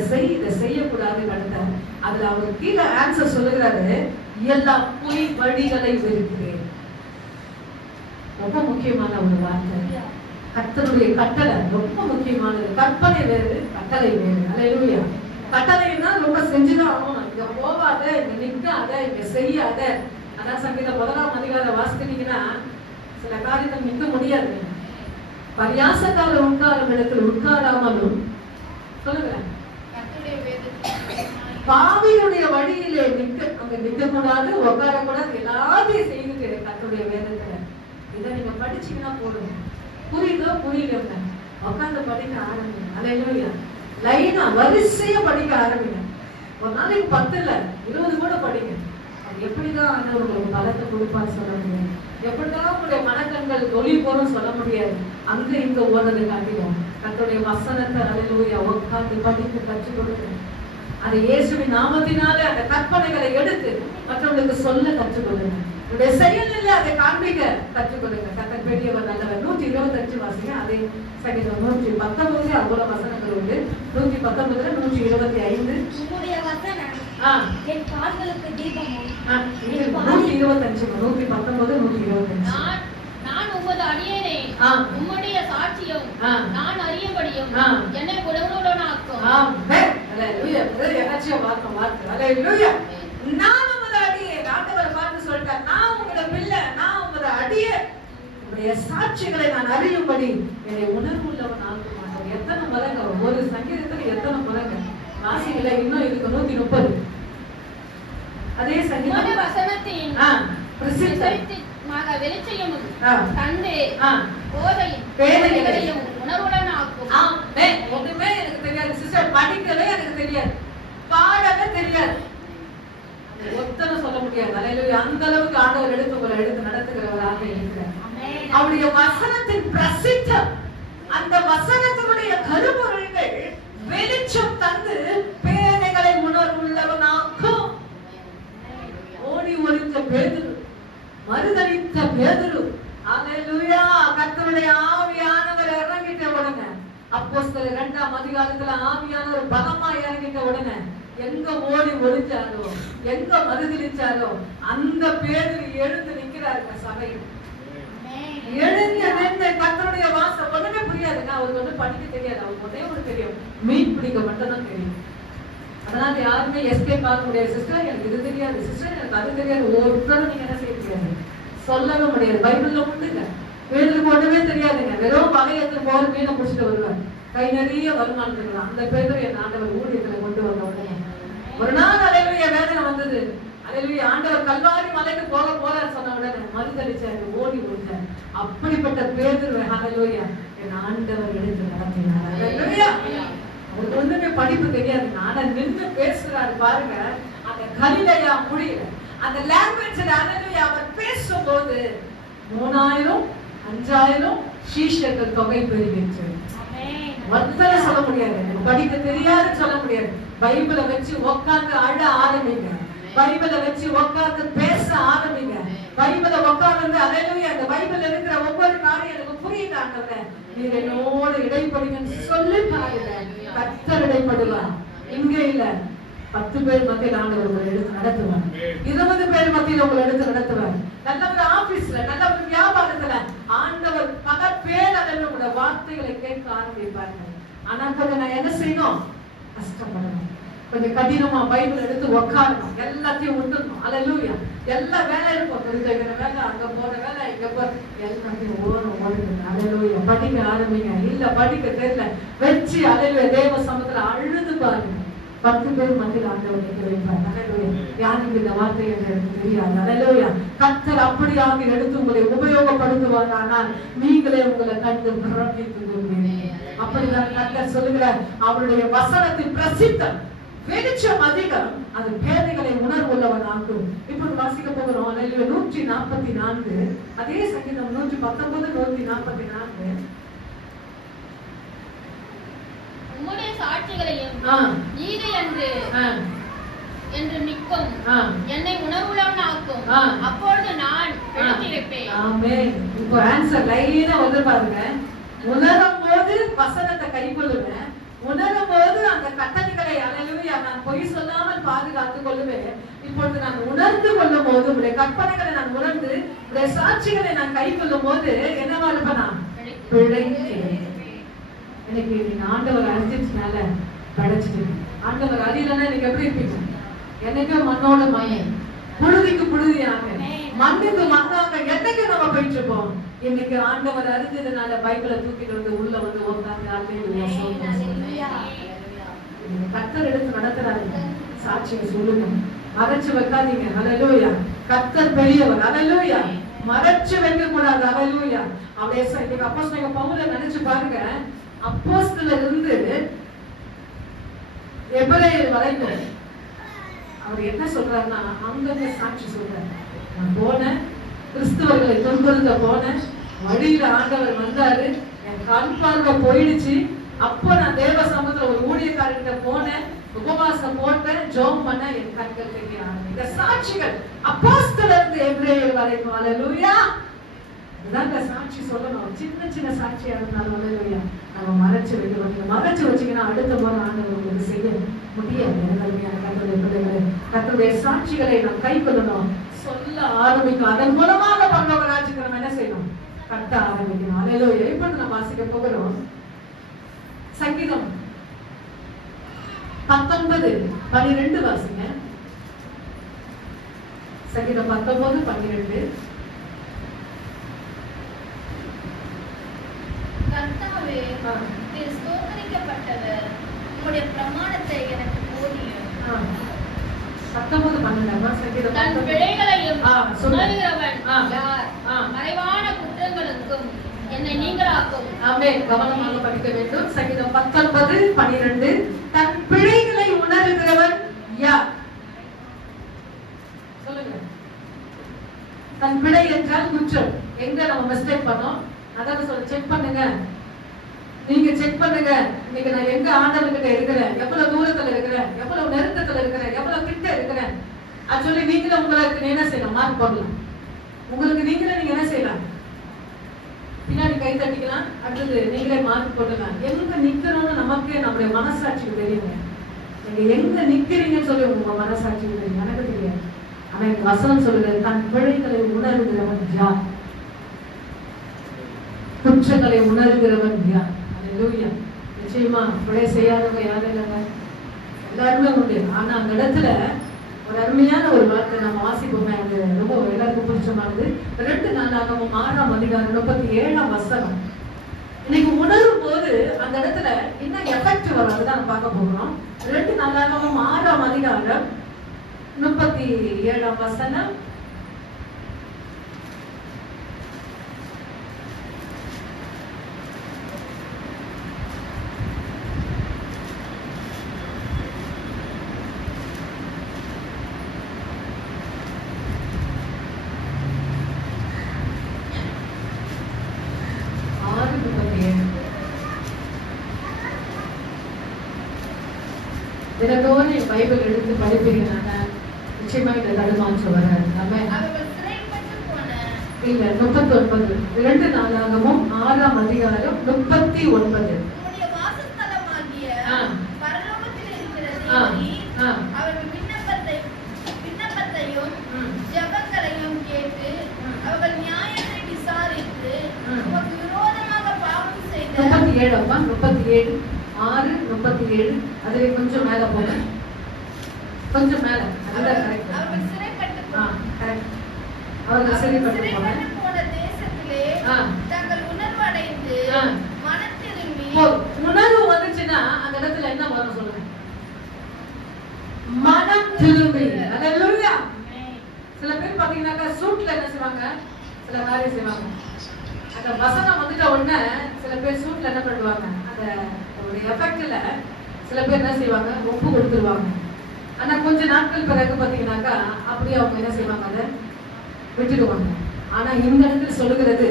செய்யக்கூடாது கட்டாரு. அதுல அவர் கீழே ஆன்சர் சொல்லுகிறாரு, எல்லா பொய் வழிகளை வெறுக்கிறேன். ரொம்ப முக்கியமான ஒரு வார்த்தை. கர்த்தருடைய கட்டளை ரொம்ப முக்கியமானது. கற்பனை வேறு, கட்டளை வேறு. அல்லேலூயா. கட்டளைன்னா ரொம்ப செஞ்சுதான் ஆகணும். இங்க போவாத, இங்க நிக்காத, இங்க செய்யாத. அதான் சங்கீதம் 1ஆம் அதிகாரம் வாசித்தீங்கன்னா சில காரியத்தை நிக்க முடியாது. பரியாசக்கார உட்காரும் இடத்தில் உட்காராமலும் சொல்லுங்க, பாவியுடைய வழியிலே அங்க நிக்க கூடாது, உட்கார கூடாது, எல்லாத்தையும் செய்துட்டு கர்த்தருடைய வேதத்துல இதை நீங்க படிச்சீங்கன்னா போடுங்க. புரியுதோ புரியல உட்கார்ந்து படிக்க ஆரம்பிங்க. அல்லேலூயா. லைனா வரிசையா படிக்க ஆரம்பிங்க. ஒரு நாளைக்கு 10 இல்ல 20 கூட படிங்க. அது எப்படிதான் ஆண்டவர் உங்களுக்கு பலத்தை கொடுப்பான்னு சொல்ல முடியாது, எப்படிதான் உங்களுடைய மனக்கண்கள் ஒளி போறோம் சொல்ல முடியாது. அங்க இங்க ஓடுறது காட்டிடும் கர்த்தருடைய வசனத்தை அல்லேலூயா உட்கார்ந்து படித்து கற்றுக் கொடுங்க. அதை இயேசுவின் நாமத்தினால அந்த கற்பனைகளை எடுத்து மற்றவங்களுக்கு சொல்ல கற்றுக்கொள்ளுங்க. உங்களுடைய செயலில் அதை காண்பிக்க கற்றுக்கொள்ளுங்க. கர்த்தர் பெரியவர் நல்லவர். 125 வாசிங்க. அதே சங்கீதம் 119 அவ்வளவு வசனங்கள் உண்டு. 119 125. உம்முடைய வசனம் என் கால்களுக்கு தீபமும் 125 119 125. நான் உமது அடியேனை உம்முடைய சாட்சியும் நான் அறியும்படியும் ஆ. என்னை உணர்வுள்ளவனாக்கும். ஆமென். ஹalleluya. என்னாச்சும் வார்த்தை. ஹalleluya. நான் உமது அடியே, ஆண்டவர் பார்த்து சொல்லிட்டார், நான் உமது பிள்ளை, நான் உமது அடியே, உம்முடைய சாட்சிகளை நான் அறியும்படி என்னை உணர்வுள்ளவன் ஆக்க மாட்டேன். எத்தனை முறைங்க ஒரு சங்கீதத்துல எத்தனை முறைங்க வாசிக்கல, இன்னும் இருக்கு 130. அதே சங்கீதம் வசனத்தின் வெளிச்சையும் கண்டு போதையும் பேதைகளையும் உணர்வுள்ளவனாக்கும். ஆமென். ஒண்ணுமே எனக்கு தெரியாது சிஸ்டர், படிக்கவே எனக்கு தெரியாது, பாடவே தெரியாது, ஒத்தனை சொல்ல முடியாது. ஹalleluya. அந்த அளவுக்கு ஆண்டவர் எடுத்து நடத்துகிறவராக இருக்கிறார். அவருடைய வசனத்தின் பிரசித்தம், அந்த வசனத்தினுடைய கருப்பொருள்கள் வெளிச்சம் தந்து பேதைகளை உணர்வுள்ளவனாக்கும். ஓடி ஒளிந்த பேதுரு, மறுதலித்த பேதுரு, ஹalleluya. கர்த்தருடைய ஆவியானவர் இறங்கிட்ட உடனே, அப்போஸ்தலர் 2ஆம் அதிகாரத்துல ஆவியானவர் பலமா இறங்கிட்ட உடனே எங்க ஓடி ஒளிஞ்சாரோ, எங்க மறுதலிச்சாரோ, அந்த பேதுரு எழுந்து நிக்கிறாருங்க சபையில். எழுந்து நின்று கர்த்தருடைய வாசம் ஒண்ணுமே புரியாதுங்க, அவருக்கு ஒண்ணு படிக்க தெரியாது, அவருக்கு ஒன்னே ஒண்ணு தெரியும், மீன் பிடிக்க மட்டும் தான் தெரியும். அதனால யாருமே எஸ்கேப் ஆக முடியாது. சிஸ்டர் எனக்கு இது தெரியாது, சிஸ்டர் எனக்கு அது தெரியாது, ஒருத்தரும் நீங்க என்ன செய்ய முடியாது, சொல்லவே முடியாது. பைபிள்ல உண்டுங்க, பேதுருக்கு ஒண்ணுமே தெரியாதுங்க, வெறும் வகையத்துக்கு போற மீனை பிடிச்சிட்டு வருவார், கை நிறைய வருமானம் இருக்கலாம். அந்த பேதுரு என் ஆண்டவர் ஊழியத்துல கொண்டு வந்த உடனே ஒரு நாள் ஹalleluya வேதனை வந்தது. ஹalleluya. ஆண்டவர் கல்வாரி மலைக்கு போறார் சொன்ன உடனே மறுதலிச்சாரு, ஓடி ஓடிட்டார். அப்படிப்பட்ட பேதுரு ஹalleluya என் ஆண்டவர் எடுத்து நடத்தினார். ஹalleluya. அவருக்கு ஒண்ணுமே படிப்பு தெரியாது, ஆனா நின்று பேசுறாரு பாருங்க, அந்த கலிலேயா முடியல, அந்த லாங்குவேஜ்ல ஹalleluya அவர் பேசும்போது 3000 5000 சீஷர்கள் தொகை பெருகிச்சு. ஒருத்தர சொல்ல முடியாது, படிக்க தெரியாதுன்னு சொல்ல முடியாது. பைபிளை வச்சு உட்கார்ந்து அழ ஆரம்பிங்க, பைபிளை வச்சு உட்கார்ந்து பேச ஆரம்பிங்க, பைபிளை உட்கார்ந்து ஹalleluya அந்த பைபிள்ல இருக்கிற ஒவ்வொரு காரியம் எனக்கு புரியுது ஆண்டவரே, நீர் என்னோடு இடைப்படுங்கன்னு சொல்லி பாருங்க, கர்த்தர் இடைப்படுவார். இங்க இல்ல, 10 பேர் மத்தியில் ஆண்டவர் உங்களை எடுத்து நடத்துவார், 20 பேர் மத்தியில் உங்களை எடுத்து நடத்துவார். நல்ல ஒரு ஆபீஸ்ல, நல்ல ஒரு வியாபாரத்துல ஆண்டவர் பல பேர் அதில் உங்களோட வார்த்தைகளை கேட்க ஆரம்பிப்பார்கள். ஆனா கொஞ்சம் நான் என்ன செய்யணும், கஷ்டப்படணும், கொஞ்சம் கடினமா பைபிள் எடுத்து உட்காரணும், எல்லாத்தையும் விட்டுடணும். ஹalleluya. எல்லா வேலை இருக்கும், தெரிஞ்சுக்கிற வேலை, அங்க போற வேலை, இங்க போற எல்லாத்தையும் ஓடுங்க. ஹalleluya. படிக்க ஆரம்பிங்க. இல்ல படிக்க தெரியல வச்சு ஹalleluya தேவ சமூகத்துல அழுது பாருங்க. 10 பேர் மத்தியில் ஆண்டவர் நிற்க வைப்பார். ஹalleluya. யாருக்கு இந்த வார்த்தை எனக்கு தெரியாது. ஹalleluya. கர்த்தர் அப்படியாக எடுத்து உங்களை உபயோகப்படுத்துவார். ஆனால் நீங்களே உங்களை கண்டு பிரமித்து கொள்வீர்கள். அப்படிதான் கர்த்தர் சொல்லுகிறார், அவருடைய வசனத்தின் பிரசித்தம், வெளிச்சம் அதிகம், அது பேதைகளை உணர்வுள்ளவன் ஆக்கும். இப்போது வாசிக்க போகிறோம் ஹalleluya 144, அதே சங்கீதம் 119 144. உம்முடைய சாட்சிகளையும் நீதி என்று நிற்கும் என்னை உணர்வுள்ளவனாக்கும். அப்பொழுது நான் எழுந்திருப்பேன். ஆமென். இப்போ ஆன்சர் லைனா வந்து பாருங்க, உணரும் போது வசனத்தை கைக்கொள்ளுவேன், உணரும் போது அந்த கட்டளைகளை ஹalleluya நான் பொய் சொல்லாமல் பாதுகாத்துக் கொள்ளுவேன். இப்பொழுது நான் உணர்ந்து கொள்ளும் போது, உங்களுடைய கற்பனைகளை நான் உணர்ந்து, உங்களுடைய சாட்சிகளை நான் கைக்கொள்ளும் போது என்னவா இருப்பேனா, பிழைக்கிறேன். எனக்கு நீங்க ஆண்டவர் அறிஞ்சினால படைச்சிட்டு, ஆண்டவர் அறியலன்னா நீங்க எப்படி இருப்பீங்க, என்னைக்கு மண்ணோட மண்ணு, புழுதிக்கு புழுதியாக, மண்ணுக்கு மண்ணாக என்னைக்கு நம்ம போயிட்டு இருப்போம். இன்னைக்கு ஆண்டவர் அறிஞ்சதுனால பைபிளை தூக்கிட்டு வந்து உள்ள வந்து உட்கார்ந்து கர்த்தர் எடுத்து நடத்துறாருங்க. சாட்சியை சொல்லுங்க, மறைச்சு வைக்காதீங்க. ஹalleluya. கர்த்தர் பெரியவர். ஹalleluya. மறைச்சு வைக்க கூடாது. ஹalleluya. அவரே இன்னைக்கு அப்போஸ்தலர் பவுலை நினைச்சு பாருங்க, அப்போஸ்தலர் இருந்து எபிரேயர் வரைக்கும் அவர் என்ன சொல்றாருன்னா, அங்கங்க சாட்சி சொல்றாரு. நான் போனேன், கிறிஸ்தவர்களை துன்புறுத்த போனேன், வழியில ஆண்டவர் வந்தாரு, என் கண் பார்வை போயிடுச்சு, அப்போ நான் தேவ சமூகத்துல ஒரு ஊழியக்காரர்கிட்ட போனேன், உபவாசம் போட்டேன், ஜெபம் பண்ண, என் கண்கள் தெரிய ஆரம்பிச்சது. சாட்சிகள் அப்போஸ்தலர் இருந்து எபிரேயர் வரைக்கும். ஹalleluya. இதாங்க சாட்சி சொல்லணும். சின்ன சின்ன சாட்சியா இருந்தாலும் ஹalleluya நம்ம மறைச்சு வைக்கணும். நீங்க மறைச்சு வச்சீங்கன்னா அடுத்த முறை ஆண்டவர் உங்களுக்கு செய்ய முடியாது. கர்த்தருடைய சாட்சிகளை நாம் கை கொள்ளணும், சொல்ல ஆரம்பிக்கும். அதன் மூலமாக பரலோக ராஜ்யத்தை நம்ம என்ன செய்யணும், கட்ட ஆரம்பிக்கணும். அல்லேலூயா. இப்பொழுது நம்ம வாசிக்க போகிறோம் சங்கீதம் 19:12 வாசிங்க. சங்கீதம் 19:12. கர்த்தாவே, நீர் ஸ்தோத்திரிக்கப்பட்டவர், உம்முடைய பிரமாணத்தை எனக்கு போதியும். 19:12 சங்கீதம். தன் பிழைகளையும் சொல்லுங்க. உணர்கிறவன் யார்? மறைவான குற்றங்களுக்கும் என்னை நீங்களாக்கும். ஆமென். கவனமாக படிக்க வேண்டும். சங்கீதம் 19:12. தன் பிழைகளை உணர்கிறவன் யார்? சொல்லுங்க. தன் பிழை என்றால் குற்றம். எங்க நம்ம மிஸ்டேக் பண்ணோம் அதாவது சொல்ல செக் பண்ணுங்க. நீங்க செக் பண்ணுங்க. இன்னைக்கு நான் எங்க ஆண்டவர்கிட்ட இருக்கிறேன், எவ்வளவு தூரத்துல இருக்கிறேன், எவ்வளவு நெருக்கத்துல இருக்கிறேன், எவ்வளவு கிட்ட இருக்கிறேன். ஆக்சுவலி நீங்களே உங்களுக்கு என்ன செய்யலாம்? மார்க் போடலாம். உங்களுக்கு நீங்களே நீங்க என்ன செய்யலாம்? பின்னாடி கை தட்டிக்கலாம். அடுத்தது நீங்களே மார்க் போடலாம். எங்க நிக்கிறோம்னு நமக்கே நம்முடைய மனசாட்சிக்கு தெரியுங்க. நீங்க எங்க நிக்கிறீங்கன்னு சொல்லி உங்க மனசாட்சிக்கு தெரியும். எனக்கு தெரியாது. ஆனா இந்த வசனம் சொல்லுது, தன் பிழைகளை உணர்கிறவன் யார்? குற்றங்களை உணர்கிறவன் யார்? அல்லேலூயா. நிச்சயமா பிழை செய்யாதவங்க யாரும் இல்லைங்க, எல்லாருமே உண்டு. ஆனா அந்த இடத்துல ஒரு அருமையான ஒரு வார்த்தை நம்ம வாசிப்போமே, அது ரொம்ப எல்லாருக்கும் பிடிச்சமானது. 2 நாளாகவும் 6:37 இன்னைக்கு உணரும் போது அந்த இடத்துல என்ன எஃபெக்ட் வரும் அதுதான் பார்க்க போகிறோம். 2 நாளாகவும் 6:37. தினத்தோறும் என் பைபிள் எடுத்து படிப்பீங்கன்னா நிச்சயமா இந்த தடுமாற்றம் வராது. இல்ல 39 2 நாளாகவும் 6:39. ஜெபங்களையும் கேட்டு அவர்கள் நியாயத்தை விசாரித்து உமக்கு விரோதமாக பாவம் செய்த 37 6:37. அதுல கொஞ்சம் மேல போங்க, கொஞ்சம் மேல. அதுதான் கரெக்ட். அவர்கள் சிறைப்பட்டு கரெக்ட். அவர்கள் சிறைப்பட்டு போன தேசத்திலே தங்கள் உணர்வு அடைந்து மனம் திரும்பி. உணர்வு வந்துச்சுன்னா அந்த இடத்துல என்ன வரும் சொல்லுங்க? மனம் திரும்பி. அல்லேலூயா. சில பேர் பாத்தீங்கன்னாக்கா சூட்ல என்ன செய்வாங்க? சில காரியம் செய்வாங்க. அந்த வசனம் வந்துட்ட உடனே சில பேர் சூட்ல என்ன பண்ணுவாங்க? அந்த ஒரு எஃபெக்ட்ல சில பேர் என்ன செய்வாங்க? ஒப்பு கொடுத்துருவாங்க. ஆனா கொஞ்ச நாட்கள் பிறகு பாத்தீங்கன்னாக்கா அப்படியே அவங்க என்ன செய்வாங்க? அதை விட்டுடுவாங்க. ஆனா இந்த இடத்துல சொல்லுகிறது,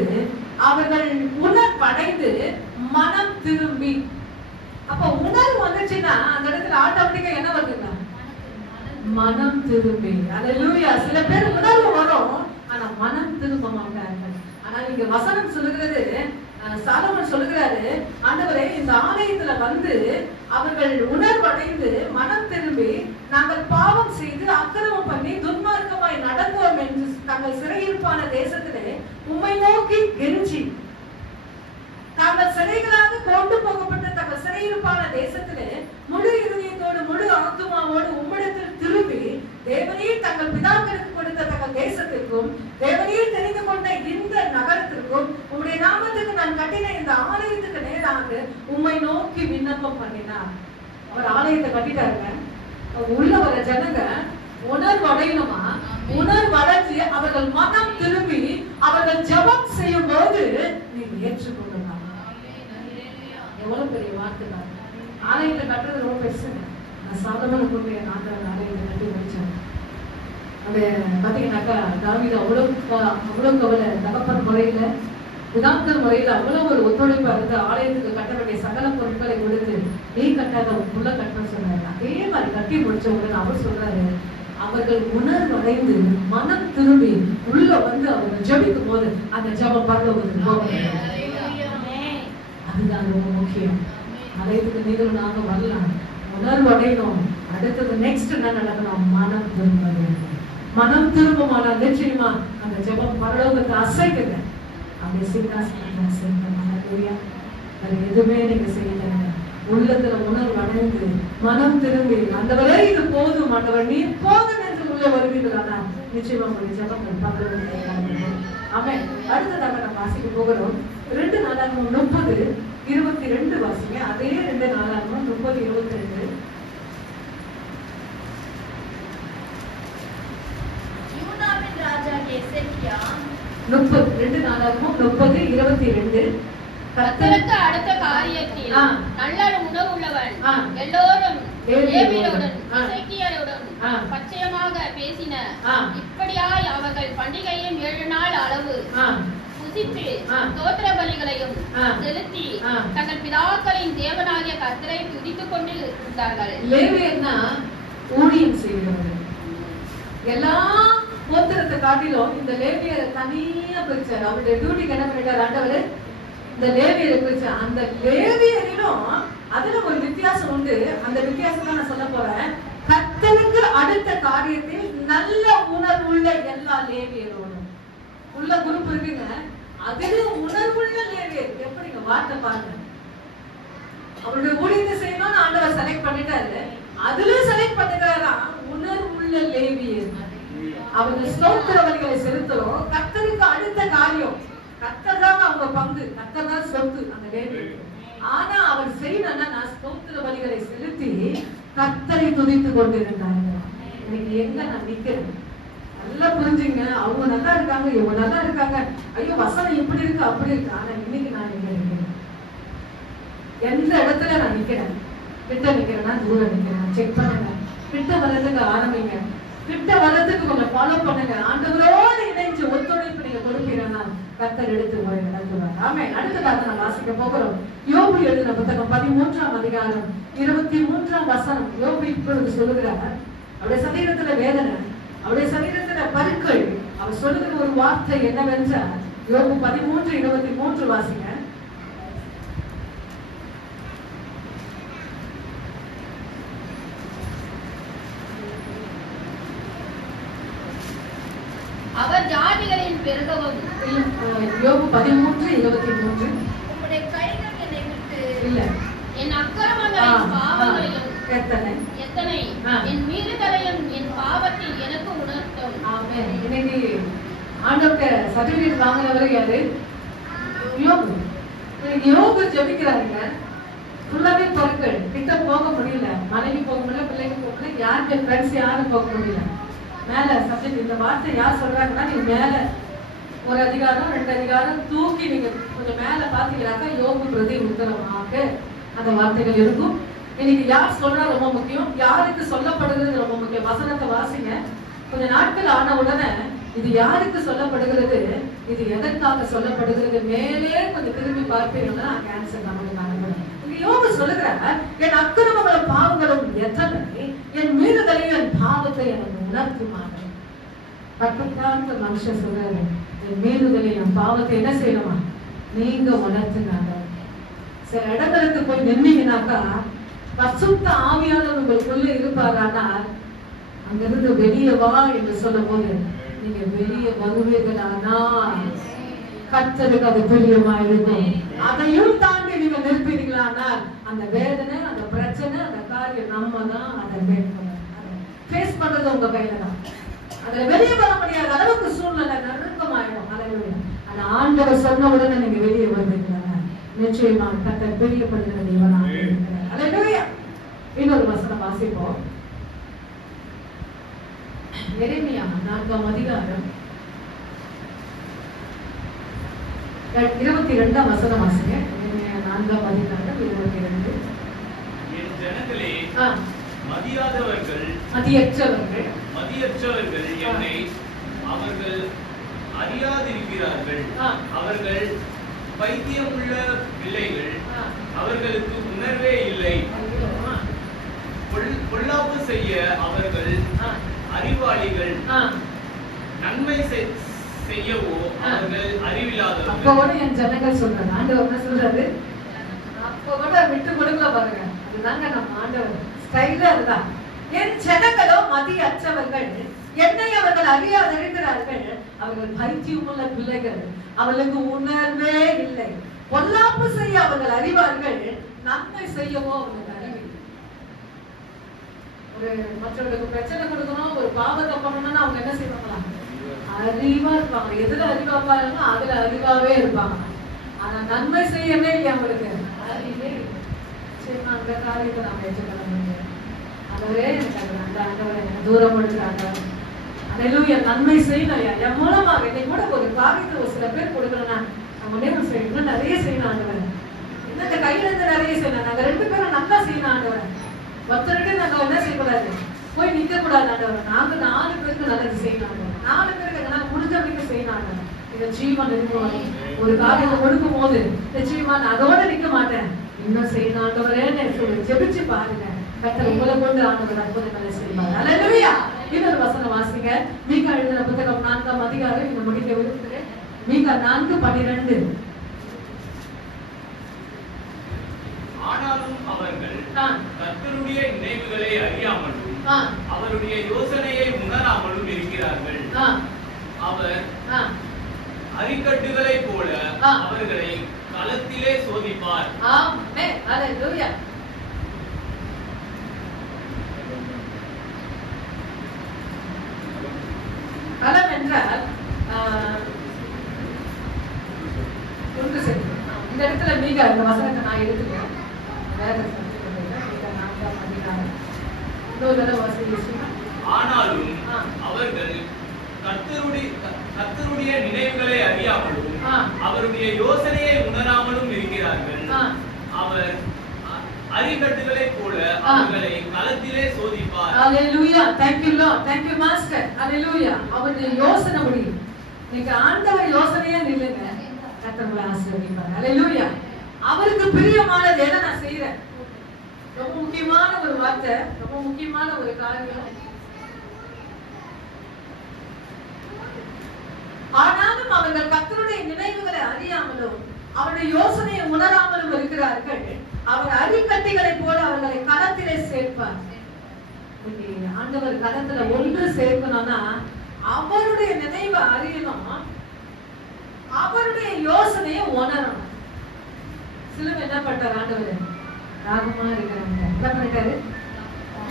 அவர்கள் உணர்வடைந்து மனம் திரும்பி. அப்ப உணர்வு வந்துச்சுன்னா அந்த இடத்துல ஆட்டோமேட்டிக்கா என்ன வருதுங்க? மனம் திரும்பி. அல்லேலூயா. சில பேர் உணர்வு வரும், ஆனா மனம் திரும்ப மாட்டாங்க. ஆனா நீங்க வசனம் சொல்லுகிறது, சாலமோன் சொல்லுகிறாரு, ஆண்டவரே இந்த ஆலயத்துல வந்து அவர்கள் உணர்வடைந்து மனம் திரும்பி நாங்கள் பாவம் செய்து அக்கிரமம் பண்ணி துன்மார்க்கமாய் நடந்தோம் என்று தங்கள் சிறையிருப்பான தேசத்திலே உம்மை நோக்கி கெஞ்சி, தாங்கள் சிறைகளாக கொண்டு போகப்பட்ட தங்கள் சிறையிருப்பான தேசத்திலே முழு இருதயத்தோடு முழு ஆத்துமாவோடு உம்மிடத்தில் திரும்பி தேவனீர் தங்கள் பிதாக்களுக்கு கொடுத்த தங்கள் தேசத்திற்கும் தேவனீர் தெரிந்து கொண்ட இந்த நகரத்திற்கும் உம்முடைய நாமத்துக்கு நான் கட்டின இந்த ஆலயத்துக்கு நேராக உம்மை நோக்கி விண்ணப்பம் பண்ணினார். அவர் ஆலயத்தை கட்டிட்டாருங்க. உள்ள வர ஜனங்க உணர்வு அடையணுமா? உணர்வு அடைஞ்சு அவர்கள் மனம் திரும்பி அவர்கள் ஜெபம் செய்யும் போது நீங்க ஏற்றுக்கொள்ளலாம். எவ்வளவு பெரிய வார்த்தை தான். ஆலயத்தை கட்டுறது ரொம்ப பெருசுங்க. சாலமோன் கொண்டு ஆண்டவர் ஆலயத்தை கட்டி முடிச்சாங்க. அது பாத்தீங்கன்னாக்கா தாவீது அவ்வளவு கவலை தகப்பன் முறையில பிதாக்கள் முறையில அவ்வளவு ஒரு ஒத்துழைப்பா இருந்து ஆலயத்துக்கு கட்ட வேண்டிய சகல பொருட்களை கொடுத்து நீ கட்டாத உள்ள கட்டணும் சொன்னாரு. அதே மாதிரி கட்டி முடிச்ச உடனே அவர் சொல்றாரு, அவர்கள் உணர்வடைந்து மனம் திரும்பி உள்ள வந்து அவர்கள் ஜெபிக்கும் போது அந்த ஜெபம் பரலோகத்துக்கு போகும். அதுதான் ரொம்ப முக்கியம். ஆலயத்துக்கு நீங்களும் நாங்க வரலாம், உணர்வு அடையணும். அடுத்தது நெக்ஸ்ட் என்ன நடக்கணும்? மனம் திரும்ப வேண்டும். மனம் திரும்பமானா நிச்சயமா அந்த ஜெபம் பரலோகத்தை அசைக்குங்க. அப்படி சிங்காசனத்துல சேர்ந்தோம். ஹalleluya. வேற எதுவுமே நீங்க செய்யலைங்க. உள்ளத்துல உணர்வு அடைந்து மனம் திரும்பி ஆண்டவரே இது போதும், ஆண்டவர் நீர் போதும் என்று உள்ளே வருவீர்களானா நிச்சயமா உங்களுடைய ஜெபங்கள் பரலோகத்தில். ஆமென். அடுத்ததாக நம்ம வாசிக்க போகிறோம் 2 நாளாகமம் 30:22 வாசிங்க. அதே 2 நாளாகமம் 30:22. யூதாவின் ராஜா எசேக்கியா 2 நாளாகமம் 30:22. கர்த்தருக்கு அடுத்த காரியத்தில் நல்ல உணர்வுள்ளவன் எல்லோரும் லேவியரோடும் எசேக்கியாரோடும் பச்சையமாக பேசின. இப்படியாய் அவர்கள் பண்டிகையின் 7 நாள் அளவு புசித்து தோத்திர பலிகளையும் செலுத்தி தங்கள் பிதாக்களின் தேவனாகிய கர்த்தரை துதித்துக் கொண்டு இருந்தார்கள். லேவியர்னா ஊழியம் செய்கிறவர்கள். எல்லா கோத்திரத்தை காட்டிலும் இந்த லேவியரை தனியா பிரிச்சார். அவருடைய டியூட்டிக்கு என்ன பண்ணிட்டார் ஆண்டவர்? இந்த லேவியரை பிரிச்சார். அந்த லேவியரிலும் அதுல ஒரு வித்தியாசம் உண்டு. அந்த வித்தியாசத்தை நான் சொல்ல போறேன். கர்த்தருக்கு அடுத்த காரியத்தில் நல்ல உணர்வுள்ள எல்லா லேவியரோடும் உள்ள குரூப் இருக்குங்க. அதுல உணர்வுள்ள லேவியர் எப்படிங்க வார்த்தை பாருங்க. அவருடைய ஊழியத்தை செய்யணும்னு ஆண்டவர் செலக்ட் பண்ணிட்டாரு. அதுல செலக்ட் பண்ணிட்டாரா உணர்வுள்ள லேவியர். அவங்க ஸ்தோத்திர பலிகளை செலுத்துறோம். கர்த்தருக்கு அடுத்த காரியம். கர்த்தர் தான் அவங்க பங்கு, கர்த்தர் தான் சொத்து அந்த லேவியர். ஆனா அவர் செய்யணும்னா ஸ்தோத்திர பலிகளை செலுத்தி கர்த்தரை துதித்து கொண்டிருந்தாங்க. இன்னைக்கு எங்க நான் நிக்கிறேன் நல்லா புரிஞ்சுங்க. அவங்க நல்லா இருக்காங்க, இவங்க நல்லா இருக்காங்க, ஐயோ வசனம் இப்படி இருக்கு அப்படி இருக்கு. ஆனா இன்னைக்கு நான் எங்க நிக்கிறேன்? எந்த இடத்துல நான் நிக்கிறேன்? கிட்ட நிக்கிறேன்னா தூரம் நிக்கிறேன்? செக் பண்ணுங்க. கிட்ட வர்றதுக்கு ஆரம்பிங்க. கிட்ட வர்றதுக்கு கொஞ்சம் ஃபாலோ பண்ணுங்க. ஆண்டவரோடு இணைஞ்சு ஒத்துழைப்பு நீங்க கொடுப்பீங்கன்னா கர்த்தர் எடுத்து உங்களை நடத்துவார். ஆமென். அடுத்ததாக நான் வாசிக்க போகிறோம். யோபு எழுதின புத்தகம் 13ஆம் அதிகாரம் 23ஆம் வசனம். யோபு இப்பொழுது சொல்லுகிறார், அவருடைய சரீரத்துல வேதனை, அவருடைய சரீரத்துல பருக்கள். அவர் சொல்லுகிற ஒரு வார்த்தை என்னவென்றால் யோபு 13:23 வாசிங்க. அவர் ஜாதிகளின் பெருகவும் யோபு 13:23. உம்முடைய கைகள் என்னை விட்டு இல்ல என் அக்கிரமங்களையும் பாவங்களையும் எத்தனை என் மீறுதலையும் என் பாவத்தில் எனக்கு உணர்த்தும். ஆமென். இன்னைக்கு ஆண்டவர்ட்ட சர்டிபிகேட் வாங்குறவரு யாரு? யோபு. இன்னைக்கு யோபு ஜெபிக்கிறாருங்க. ஃபுல்லாவே பொருட்கள். கிட்ட போக முடியல, மனைவி போக முடியல, பிள்ளைங்க போக முடியல, யாருக்கு ஃப்ரெண்ட்ஸ் யாரும் போக முடியல. மேல சப்ஜெக்ட் இந்த வார்த்தை யார் சொல்றாங்கன்னா நீங்க மேல ஒரு அதிகாரம் 2 அதிகாரம் தூக்கி நீங்க கொஞ்சம் மேல பாத்தீங்கன்னாக்கா யோபு பிரதி உத்தரவாக அந்த வார்த்தைகள் இருக்கும். இன்னைக்கு யார் சொல்றா ரொம்ப முக்கியம், யாருக்கு சொல்லப்படுகிறது ரொம்ப முக்கியம். வசனத்தை வாசிங்க. கொஞ்ச நாட்கள் ஆன உடனே இது யாருக்கு சொல்லப்படுகிறது, இது எதற்காக சொல்லப்படுகிறது, மேலே கொஞ்சம் திரும்பி பார்ப்பீங்கன்னா கேன்சர் நமக்கு காணப்படும். இங்க யோபு சொல்லுகிறார், என் அக்கிரமங்களும் பாவங்களும் எத்தனை, என் மீறுதலையும் என் பாவத்தை எனக்கு உணர்த்துமாறு. பக்கத்தான மனுஷன் சொல்றாரு, என் மீறுதலை என் பாவத்தை என்ன செய்யணுமா நீங்க உணர்த்துனாங்க. சில இடங்களுக்கு போய் நின்னீங்கன்னாக்கா பசுத்த ஆவியானவர் உங்களுக்குள்ள இருப்பாரானால் அங்கிருந்து வெளியே வா என்று சொல்லும் போது நீங்க வெளியே வருவீர்களானால் கர்த்தருக்கு அது பிரியமா இருக்கும். அதையும் தாண்டி நீங்க நிற்பீர்களானால் அந்த வேதனை, அந்த பிரச்சனை, அந்த காரியம் நம்ம தான் அதை ஃபேஸ் பண்றது உங்க கையில தான். அதுல வெளியே வர முடியாத அளவுக்கு சூழ்நிலை நெருக்கமாயிடும். ஆனா ஆண்டவர் சொன்ன உடனே நீங்க வெளியே வருவீங்களா நிச்சயமா கர்த்தர் பிரியப்படுகிற தேவனாக இருக்கிறார். அல்லேலூயா. இன்னொரு வசனம் வாசிப்போம். எரேமியா 4ஆம் அதிகாரம் 22ஆம் வசனம் வாசிங்க. எரேமியா 4ஆம் அதிகாரம் 22. என் ஜனங்களே, மதியாதவர்கள் மதியற்றவர்கள் என்னை அவர்கள் அறியாதிருக்கிறார்கள். அவர்கள் பைத்தியமுள்ள பிள்ளைகள், அவர்களுக்கு உணர்வே இல்லை. பொல்லாப்பு செய்ய அவர்கள் அறிவாளிகள், நன்மை செய்யவோ அவர்கள் அறிவில்லாதவர்கள். அப்ப கூட என் ஜனங்கள் சொல்றாங்க, ஆண்டவர் என்ன சொல்றாரு, அப்ப கூட விட்டு கொடுக்கல பாருங்க. அதுதாங்க நம்ம ஆண்டவர் ஸ்டைல அதுதான். என் ஜனங்களோ மதியற்றவர்கள், என்னை அவர்கள் அறியாதிருக்கிறார்கள். அவர்கள் பைத்தியமுள்ள பிள்ளைகள். அவளுக்கு உணர்வே இல்லை. பொல்லாப்பு செய்ய அவர்கள் அறிவார்கள், நன்மை செய்யவோ அவர்களுக்கு அறிவில்லை. ஒரு மற்றவர்களுக்கு பிரச்சனை கொடுக்கணும், ஒரு பாவத்தை பண்ணணும்னா அவங்க என்ன செய்வாங்களா? அறிவா இருப்பாங்க. எதுல அறிவா பாருங்க, அதுல அறிவாவே இருப்பாங்க. ஆனா நன்மை செய்யவே இல்லை அவங்களுக்கு, அறிவே இல்லை. சரி, அந்த காரியத்தை நாம ஏற்றுக்கணும். ஆண்டவரே, எனக்கு அது அந்த ஆண்டவரை எனக்கு தூரம் படுத்துறாங்க. அல்லேலூயா. நன்மை செய்யணும். என் மூலமாக இன்னைக்கு கூட ஒரு காரியத்தை ஒரு சில பேர் கொடுக்கணும்னா நம்ம நேரம் செய்யணும். இன்னும் நிறைய செய்யணும் ஆண்டவரை. இன்னும் இந்த கையில இருந்து நிறைய செய்யணும். நாங்க 2 பேரும் நல்லா செய்யணும் ஆண்டவரை. ஒருத்தருக்கே நாங்க என்ன செய்யக்கூடாது, போய் நிக்க கூடாது ஆண்டவரை. நாங்க 4 பேருக்கு நல்லது செய்யணும் ஆண்டவரை. 4 பேருக்கு நாங்க முடிஞ்ச வரைக்கும் செய்யணும் ஆண்டவரை. இந்த ஜீவன் இருக்கும் ஒரு காரியத்தை கொடுக்கும் போது நிச்சயமா நான் அதோட நிக்க மாட்டேன், இன்னும் செய்யணும் ஆண்டவரேன்னு சொல்லி ஜெபிச்சு பாருங்க. கர்த்தர் உங்களை கொண்டு ஆண்டவர் அற்புதங்களை செய்வார். அல்லேலூயா. இன்னொரு வசனம் வாசிங்க. மீகா எழுதின புத்தகம் 4ஆம் அதிகாரம். இந்த முடிக்க விரும்புகிறேன். மீகா 4:12. ஆனாலும் அவர்கள் கர்த்தருடைய நினைவுகளை அறியாமலும் அவருடைய யோசனையை உணராமலும் இருக்கிறார்கள். அவர் அரிக்கட்டுகளைப் போல அவர்களை களத்திலே சோதிப்பார். ஆமென். அல்லேலூயா. களம் என்றால் ஒன்று சரி. இந்த இடத்துல மீகா இந்த வசனத்தை நான் எடுத்துக்கிறேன். வேற ஆனாலும் அவர்கள் கர்த்தருடைய நினைவுகளை அறியாமலும் அவருடைய யோசனையை உணராமலும் இருக்கிறார்கள். அவர் அரிக்கட்டுகளைப் போல அவர்களை களத்திலே சோதிப்பார். அல்லேலூயா. Thank you Lord. Thank you Master. அல்லேலூயா. அவருடைய யோசனைப்படி நீங்க ஆண்டவர் யோசனையே நில்லுங்க, கர்த்தர் உங்களை ஆசீர்வதிப்பார். அல்லேலூயா. அவருக்கு பிரியமானது எதை நான் செய்றேன். ரொம்ப முக்கியமான ஒரு வார்த்தை, ரொம்ப முக்கியமான ஒரு காரியம். ஆனாலும் அவர்கள் கர்த்தருடைய நினைவுகளை அறியாமலும் அவருடைய யோசனையை உணராமலும் இருக்கிறார்கள். அவர் அரிக்கட்டிகளைப் போல அவர்களை களத்திலே சேர்ப்பார். ஆண்டவர் களத்துல ஒன்று சேர்க்கணும்னா அவருடைய நினைவை அறியணும், அவருடைய யோசனையை உணரணும். சிலுவை என்ன பண்றாரு ஆண்டவர்? ராகமா இருக்கிறாங்க. என்ன பண்ணிட்டாரு?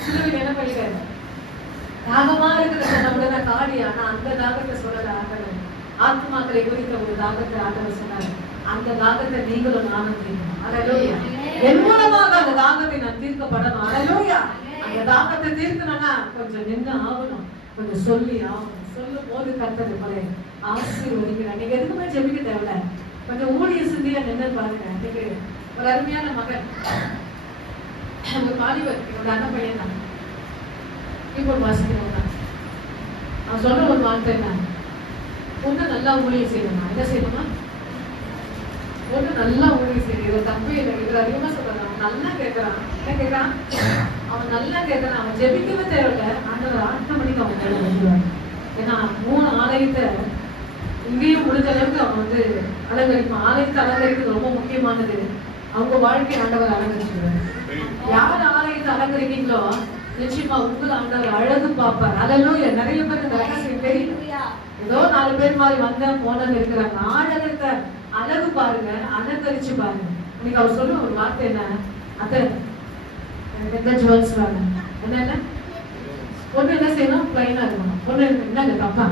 சிலுவை என்ன பண்ணிட்டாரு? தாகமா இருக்கிற நம்மள காடி. ஆனா அந்த தாகத்தை சொல்லல ஆண்டவர். ஆத்மாக்களை குறித்த ஒரு தாகத்தை ஆண்டவர் சொன்னார். அந்த தாகத்தை நீங்களும் நானும் தீர்க்கணும். அல்லேலூயா. என் மூலமாக அந்த தாகத்தை நான் தீர்க்கப்படணும். அல்லேலூயா. அந்த தாகத்தை தீர்க்கணும்னா கொஞ்சம் நின்று ஆகணும், கொஞ்சம் சொல்லி ஆகணும். சொல்லும் போது கர்த்தர் உங்களை ஆசீர்வதிக்கிறார். நீங்க எதுக்குமே ஜெபிக்க தேவையில்ல, கொஞ்சம் ஊழிய சிந்தியா நின்று பாருங்க. இன்னைக்கு ஒரு அருமையான மகன், ஒரு வாலிபர், என்னோட அண்ணன் பையன் தான், கீபோர்ட் வாசிக்கிறவங்க தான். அவன் சொல்ற ஒரு வார்த்தை என்ன, ஒண்ணு நல்லா ஊழியம் செய்யணுமா, என்ன செய்யணுமா, ஒண்ணு நல்லா ஊழியம் செய்யணும். இதை தப்பு இல்லை, இதுல அதிகமா சொல்றான். அவன் நல்லா கேட்கறான். என்ன கேட்கறான்? அவன் நல்லா கேட்கறான். அவன் ஜெபிக்கவே தேவையில்ல, ஆண்டவர் ஆட்டோமேட்டிக்கா அவன் கையில வந்துடுவாங்க. ஏன்னா 3 ஆலயத்தை இங்கேயும் முடிஞ்ச அளவுக்கு அவன் வந்து அலங்கரிப்பான். ஆலயத்தை அலங்கரிக்கிறது ரொம்ப முக்கியமானது. அவங்க வாழ்க்கை ஆண்டவர் அலங்கரிச்சுடுவார். யார் ஆலயத்தை அலங்கரிக்கீங்களோ நிச்சயமா உங்களை ஆண்டவர் அழகு பார்ப்பார். அல்லேலூயா. நிறைய பேர் இந்த ரகசியம் தெரியும். ஏதோ 4 பேர் மாதிரி வந்தேன் போனது இருக்கிறாங்க. ஆலயத்தை அழகு பாருங்க, அலங்கரிச்சு பாருங்க. இன்னைக்கு அவர் சொல்ல ஒரு வார்த்தை என்ன, அத்தை எந்த ஜுவல்ஸ் வேணும், என்ன ஒண்ணு என்ன செய்யணும், பிளைனா இருக்கணும். ஒண்ணு என்னங்க தப்பா.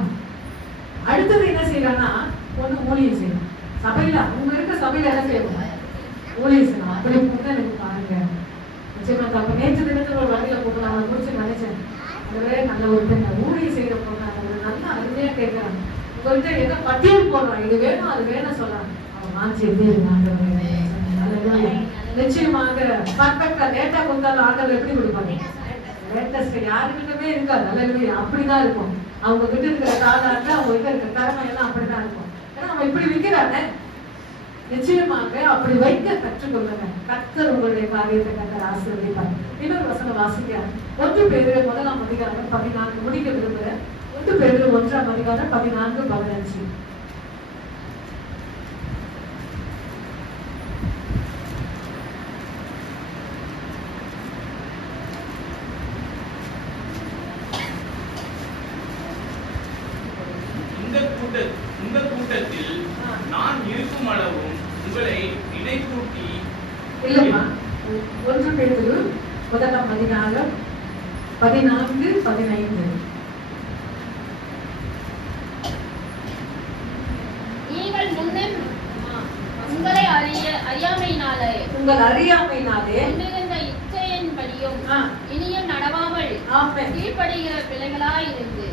அடுத்தது என்ன செய்யறாங்கன்னா, ஒண்ணு ஊழியம் செய்யணும். சபையில உங்க இருக்க சபையில என்ன செய்யணும், ஊழியம் செய்யணும். அப்படி போட்டு எனக்கு பாருங்க நிச்சயமா தப்பு. நேற்று தினத்துல ஒரு வழியில போட்டு நான் முடிச்சு நினைச்சேன், அதுவே நல்ல ஒரு பெண் ஊழியம் செய்யற பொண்ணு நல்லா அருமையா கேட்கறாங்க. உங்கள்கிட்ட என்ன பட்டியல் போடுறான், இது வேணும் அது வேணும் சொல்றாங்க. அவன் மாற்றி எப்படி இருந்தாங்க. நிச்சயமாக பர்ஃபெக்டா லேட்டா கொடுத்தாலும் ஆண்டவர் எப்படி கொடுப்பாங்க, லேட்டஸ்ட் யாருக்கிட்டமே இருக்காது. அல்லேலூயா. அப்படிதான் இருக்கும். அவங்க கிட்ட இருக்கிற காலாட்டு, அவங்க கிட்ட இருக்கிற திறமை எல்லாம் அப்படிதான் இருக்கும். ஏன்னா அவன் இப்படி விற்கிறாங்க. நிச்சயமாக அப்படி வைக்க கற்றுக்கொள்ளுங்க. கர்த்தர் உங்களுடைய காரியத்தை கர்த்தர் ஆசீர்வதிப்பார். இன்னொரு வசனம் வாசிக்க 1 பேதுரு 1ஆம் அதிகாரம் 14 முடிக்க விரும்புகிறேன். 1 பேதுரு 1ஆம் அதிகாரம் 14-15. இந்த கூட்டத்தில் அவர்களை நினைப்பூட்டி இல்லம்மா, 1 பேதுரு 14 15. நீங்கள் முன்னே உங்களை அறியாமையினாலே கொண்டிருந்த இச்சையின்படியும் இனியும் நடவாமல் கீழ்ப்படுகிற பிள்ளைகளாய் இருந்து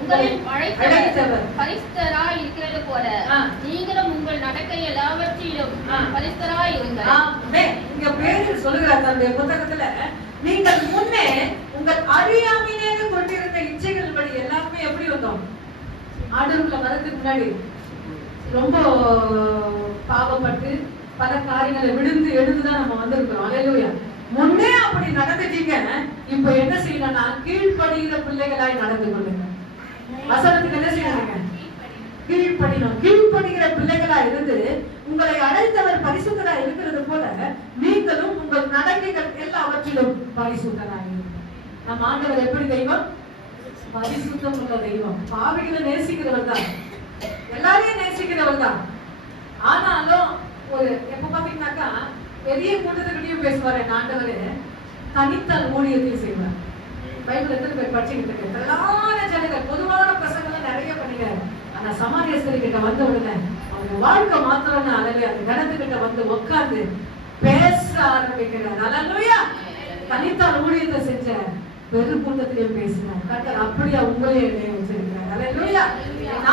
உங்களின் அழைத்தவர் பரிசுத்தராய் இருக்கிறது போல நீங்களும் உங்கள் நடக்கை எல்லாவற்றிலும் பரிசுத்தராய் இருங்கள். இங்க பேரு சொல்லுகிறார் தன்னுடைய புத்தகத்துல, நீங்கள் முன்னே உங்கள் அறியாமையிலே கொண்டிருந்த இச்சைகள் படி எல்லாமே எப்படி வந்தோம்? ஆண்டவருக்குள்ள வரதுக்கு முன்னாடி ரொம்ப பாவப்பட்டு பல காரியங்களை விழுந்து எழுந்துதான் நம்ம வந்திருக்கிறோம். அல்லேலூயா. முன்னே அப்படி நடந்துட்டீங்க, இப்ப என்ன செய்யணும்னா கீழ்ப்படுகிற பிள்ளைகளாய் நடந்து கொள்ளுங்க. வசனத்துக்கு என்ன செய்யணுங்க? கீழ்ப்படியணும். கீழ்ப்படுகிற பிள்ளைகளா இருந்து உங்களை அழைத்தவர் பரிசுத்தரா இருக்கிறது போல நீங்களும் உங்கள் நடக்கைகள் எல்லாவற்றிலும் பரிசுத்தராக இருக்கும். நம் ஆண்டவர் எப்படி தெய்வம்? பரிசுத்தம் உள்ள தெய்வம். பாவிகளை நேசிக்கிறவர் தான், எல்லாரையும் நேசிக்கிறவர் தான். ஆனாலும் ஒரு எப்ப பாத்தீங்கன்னாக்கா பெரிய கூட்டத்துக்கிட்டையும் பேசுவார் என் ஆண்டவர், தனித்தால் ஊழியத்தையும் செய்வார். பைபிள் எத்தனை பேர் படிச்சுக்கிட்டு இருக்கு? பிரதான ஜனங்கள் பொதுவான பிரசங்கெல்லாம் நிறைய பண்ணிக்கிறாரு. ஆனா சமாரியஸ்தரி கிட்ட வந்த உடனே அவங்க வாழ்க்கை மாத்திரம்னு அழகு அந்த கணத்துக்கிட்ட வந்து உட்கார்ந்து பேச ஆரம்பிக்கிறார். அல்லேலூயா. தனித்தால் ஊழியத்தை செஞ்ச பெருக்கூட்டத்திலையும் பேசினார். கர்த்தர் அப்படியே உங்களையே வச்சிருக்கிறார். அல்லேலூயா.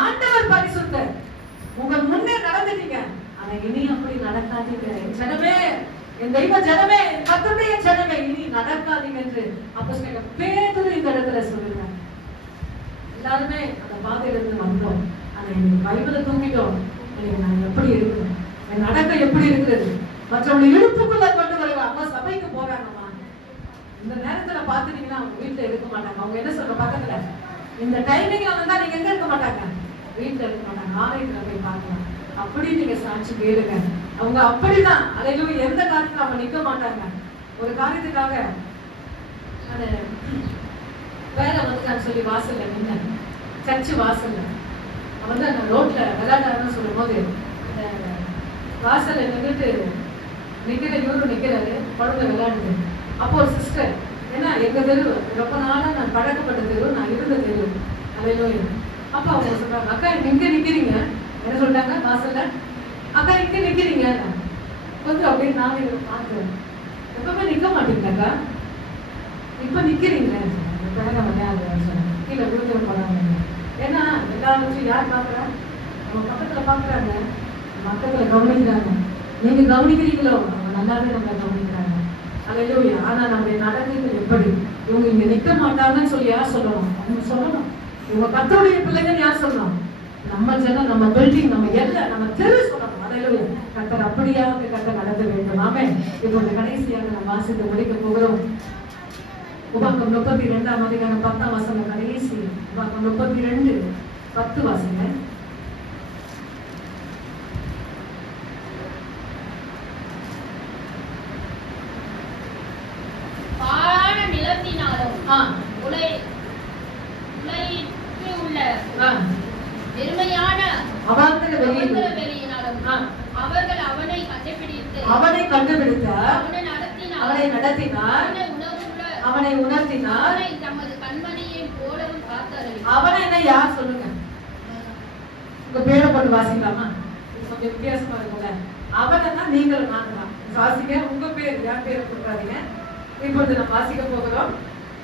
ஆண்டவர் பரிசுத்தர். உங்கள் முன்னே நடந்துட்டீங்க, ஆனா இனி அப்படி நடக்காதீங்க. ஜனமே, என் தெய்வ ஜனமே, கர்த்தருடைய ஜனமே, இனி நடக்காதீங்க என்று அப்போஸ்தலன் பேதுரு இந்த இடத்துல சொல்லுகிறார். எல்லாருமே அந்த பாதையில இருந்து வந்தோம், ஆனா இன்னைக்கு பைபிளை தூக்கிட்டோம். நான் எப்படி இருக்கிறேன், என் நடக்கை எப்படி இருக்கிறது, மற்றவங்களை இழுப்புக்குள்ள கொண்டு வருவாங்க. அவங்க சபைக்கு போறாங்கம்மா, இந்த நேரத்துல பாத்துட்டீங்கன்னா அவங்க வீட்டுல இருக்க மாட்டாங்க. அவங்க என்ன சொல்ற பக்கத்துல இந்த டைமிங்ல வந்தா நீங்க எங்க இருக்க மாட்டாங்க? வீட்டுல இருக்க மாட்டாங்க, ஆலயத்துல போய் பார்க்கலாம். அப்படி நீங்க சாட்சி கேளுங்க. அவங்க அப்படிதான். அதையும் எந்த காரியத்துல அவங்க நிக்க மாட்டாங்க. ஒரு காரியத்துக்காக அது வேலை வந்துட்டான்னு சொல்லி வாசல்ல நின்ன சர்ச்சு வாசல்ல வந்து அந்த ரோட்ல விளையாடாருன்னு சொல்லும் போது அந்த வாசல்ல நின்றுட்டு இவரும் நிக்கிறாரு, குழந்தை விளையாடுது. அப்போ ஒரு சிஸ்டர், ஏன்னா எங்க தெரு ரொம்ப நாளா நான் பழக்கப்பட்ட தெரு, நான் இருந்த தெரு. அல்லேலூயா. அப்ப அவங்க சொல்றாங்க, அக்கா எங்க நிக்கிறீங்க? என்ன சொல்றாங்க வாசல்ல? அக்கா இங்க நிக்கிறீங்க. கொஞ்சம் அப்படின்னு நான் இதை பார்த்தேன். எப்பவுமே நிக்க மாட்டீங்கக்கா, இப்ப நிக்கிறீங்க. கீழே விழுந்து போறாங்க. ஏன்னா எல்லாரும் யார் பாக்குறா? நம்ம பக்கத்துல பாக்குறாங்க, பக்கத்துல கவனிக்கிறாங்க. நீங்க கவனிக்கிறீங்களோ அவங்க நல்லாவே நம்மளை கவனிக்கிறாங்க. அல்லேலூயா. ஆனா நம்முடைய நடக்கைகள் எப்படி? இவங்க இங்க நிக்க மாட்டாங்கன்னு சொல்லி யார் சொல்லணும்? அவங்க சொல்லணும். இவங்க கர்த்தருடைய பிள்ளைங்கன்னு யார் சொல்லணும்? நம்ம ஜனம், நம்ம பில்டிங், நம்ம எல்லை, நம்ம தெரு சொல்லணும். அல்லேலூயா. கர்த்தர் அப்படியாக கர்த்தர் நடத்த வேண்டும். ஆமென். இப்போது கடைசியாக நம்ம வாசித்து முடிக்க போகிறோம். உபாகம் 32ஆம் அதிகாரம் 10ஆம் வசனம் கடைசி. உபாகம் 32 10 வாசிங்க. பாழான நிலத்தினாலும் உலையிட்டு உள்ள வெறுமையான அவாந்தர வெளியினாலும் அவர்கள் அவனை கண்டுபிடித்து அவனை நடத்தினார், அவனை உணர்த்தினார். தமது கண்மணியை போலவும் காத்தார்கள். அவனை என்ன யார் சொல்லுங்க? உங்க பேரை போட்டு வாசிக்கலாமா? கொஞ்சம் வித்தியாசமா இருக்கும்ல. அவனா நீங்களும் நான் தான் வாசிக்க. உங்க பேர் யார் பேரை போட்டுறாதீங்க. இப்பொழுது நம்ம வாசிக்க போகிறோம்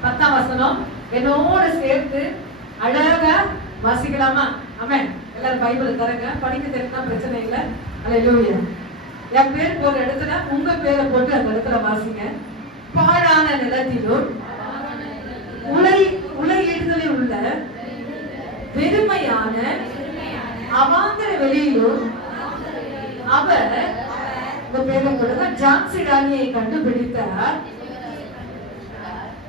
10ஆம் வசனம். என்னோட சேர்த்து அழகா வாசிக்கலாமா? ஆமென். எல்லாரும் பைபிள் தரங்க. படிக்க தெரிஞ்சா பிரச்சனை இல்லை. அல்லேலூயா. என் பேர் போற இடத்துல உங்க பேரை போட்டு அந்த இடத்துல வாசிங்க. பாழான நிலத்திலும் உலையிடுதலில் உள்ள வெறுமையான அவாந்தர வெளியிலும் அவர் உங்க பேரை போடுங்க. ஜான்சி ராணியை கண்டுபிடித்தார்,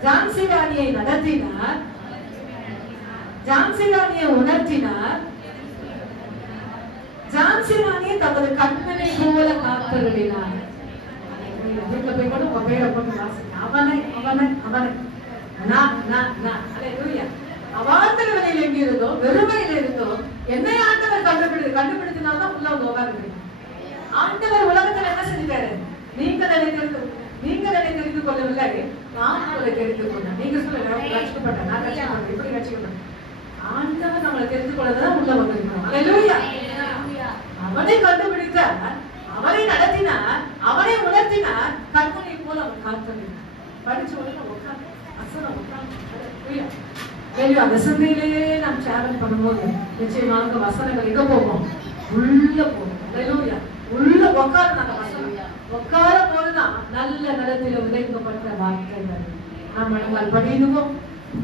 ஜான்சி ராணியை நடத்தினார், ஜான்சி ராணியை உணர்த்தினார், ஜான்சி ராணியை தமது கண்மணி போல காத்தருளினார். வீட்டுல போய் கூட உங்க பேரை போட்டு வாசிங்க. அவனை அவனை அவனை அவாந்தர நிலையில் எங்க இருந்தோம், வெறுமையில இருந்தோம். என்னை ஆண்டவர் கண்டுபிடித்தினால்தான் உள்ள வந்து உட்கார்ந்து நீங்கள் என்னை தெரிந்து கொள்ளவில்லை, நான் உங்களை தெரிந்து கொண்டேன். நீங்க சொல்லுங்க, ரட்சிக்கப்பட்டேன், நான் ரட்சிக்கப்பட்டேன், இப்படி ரட்சிக்கப்பட்டேன். ஆண்டவர் நம்மளை தெரிந்து கொள்ளதான் உள்ள வந்திருக்கணும். அல்லேலூயா. அவனை கண்டுபிடித்தார், அவனை நடத்தினார், அவனை உணர்த்தினார், கண்மணி போல அவன் காத்தறினார். படிச்ச உடனே உட்காந்து அசனம் உட்காந்து அந்த சிந்தையிலேயே நாம் டிராவல் பண்ணும்போது நிச்சயமாக வசனங்கள் எங்க போகும்? உள்ள போகும். அல்லேலூயா. உள்ள உட்காரணும். அந்த வசனம் உட்காரும் போதுதான் நல்ல நிலத்தில் விதைக்கப்பட்ட வார்த்தைகள் நம்ம படிடுவோம்.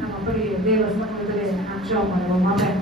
நம்ம அப்படி தேவ சமூகத்திலே நாம் ஜெபம் பண்ணுவோம். ஆமென்.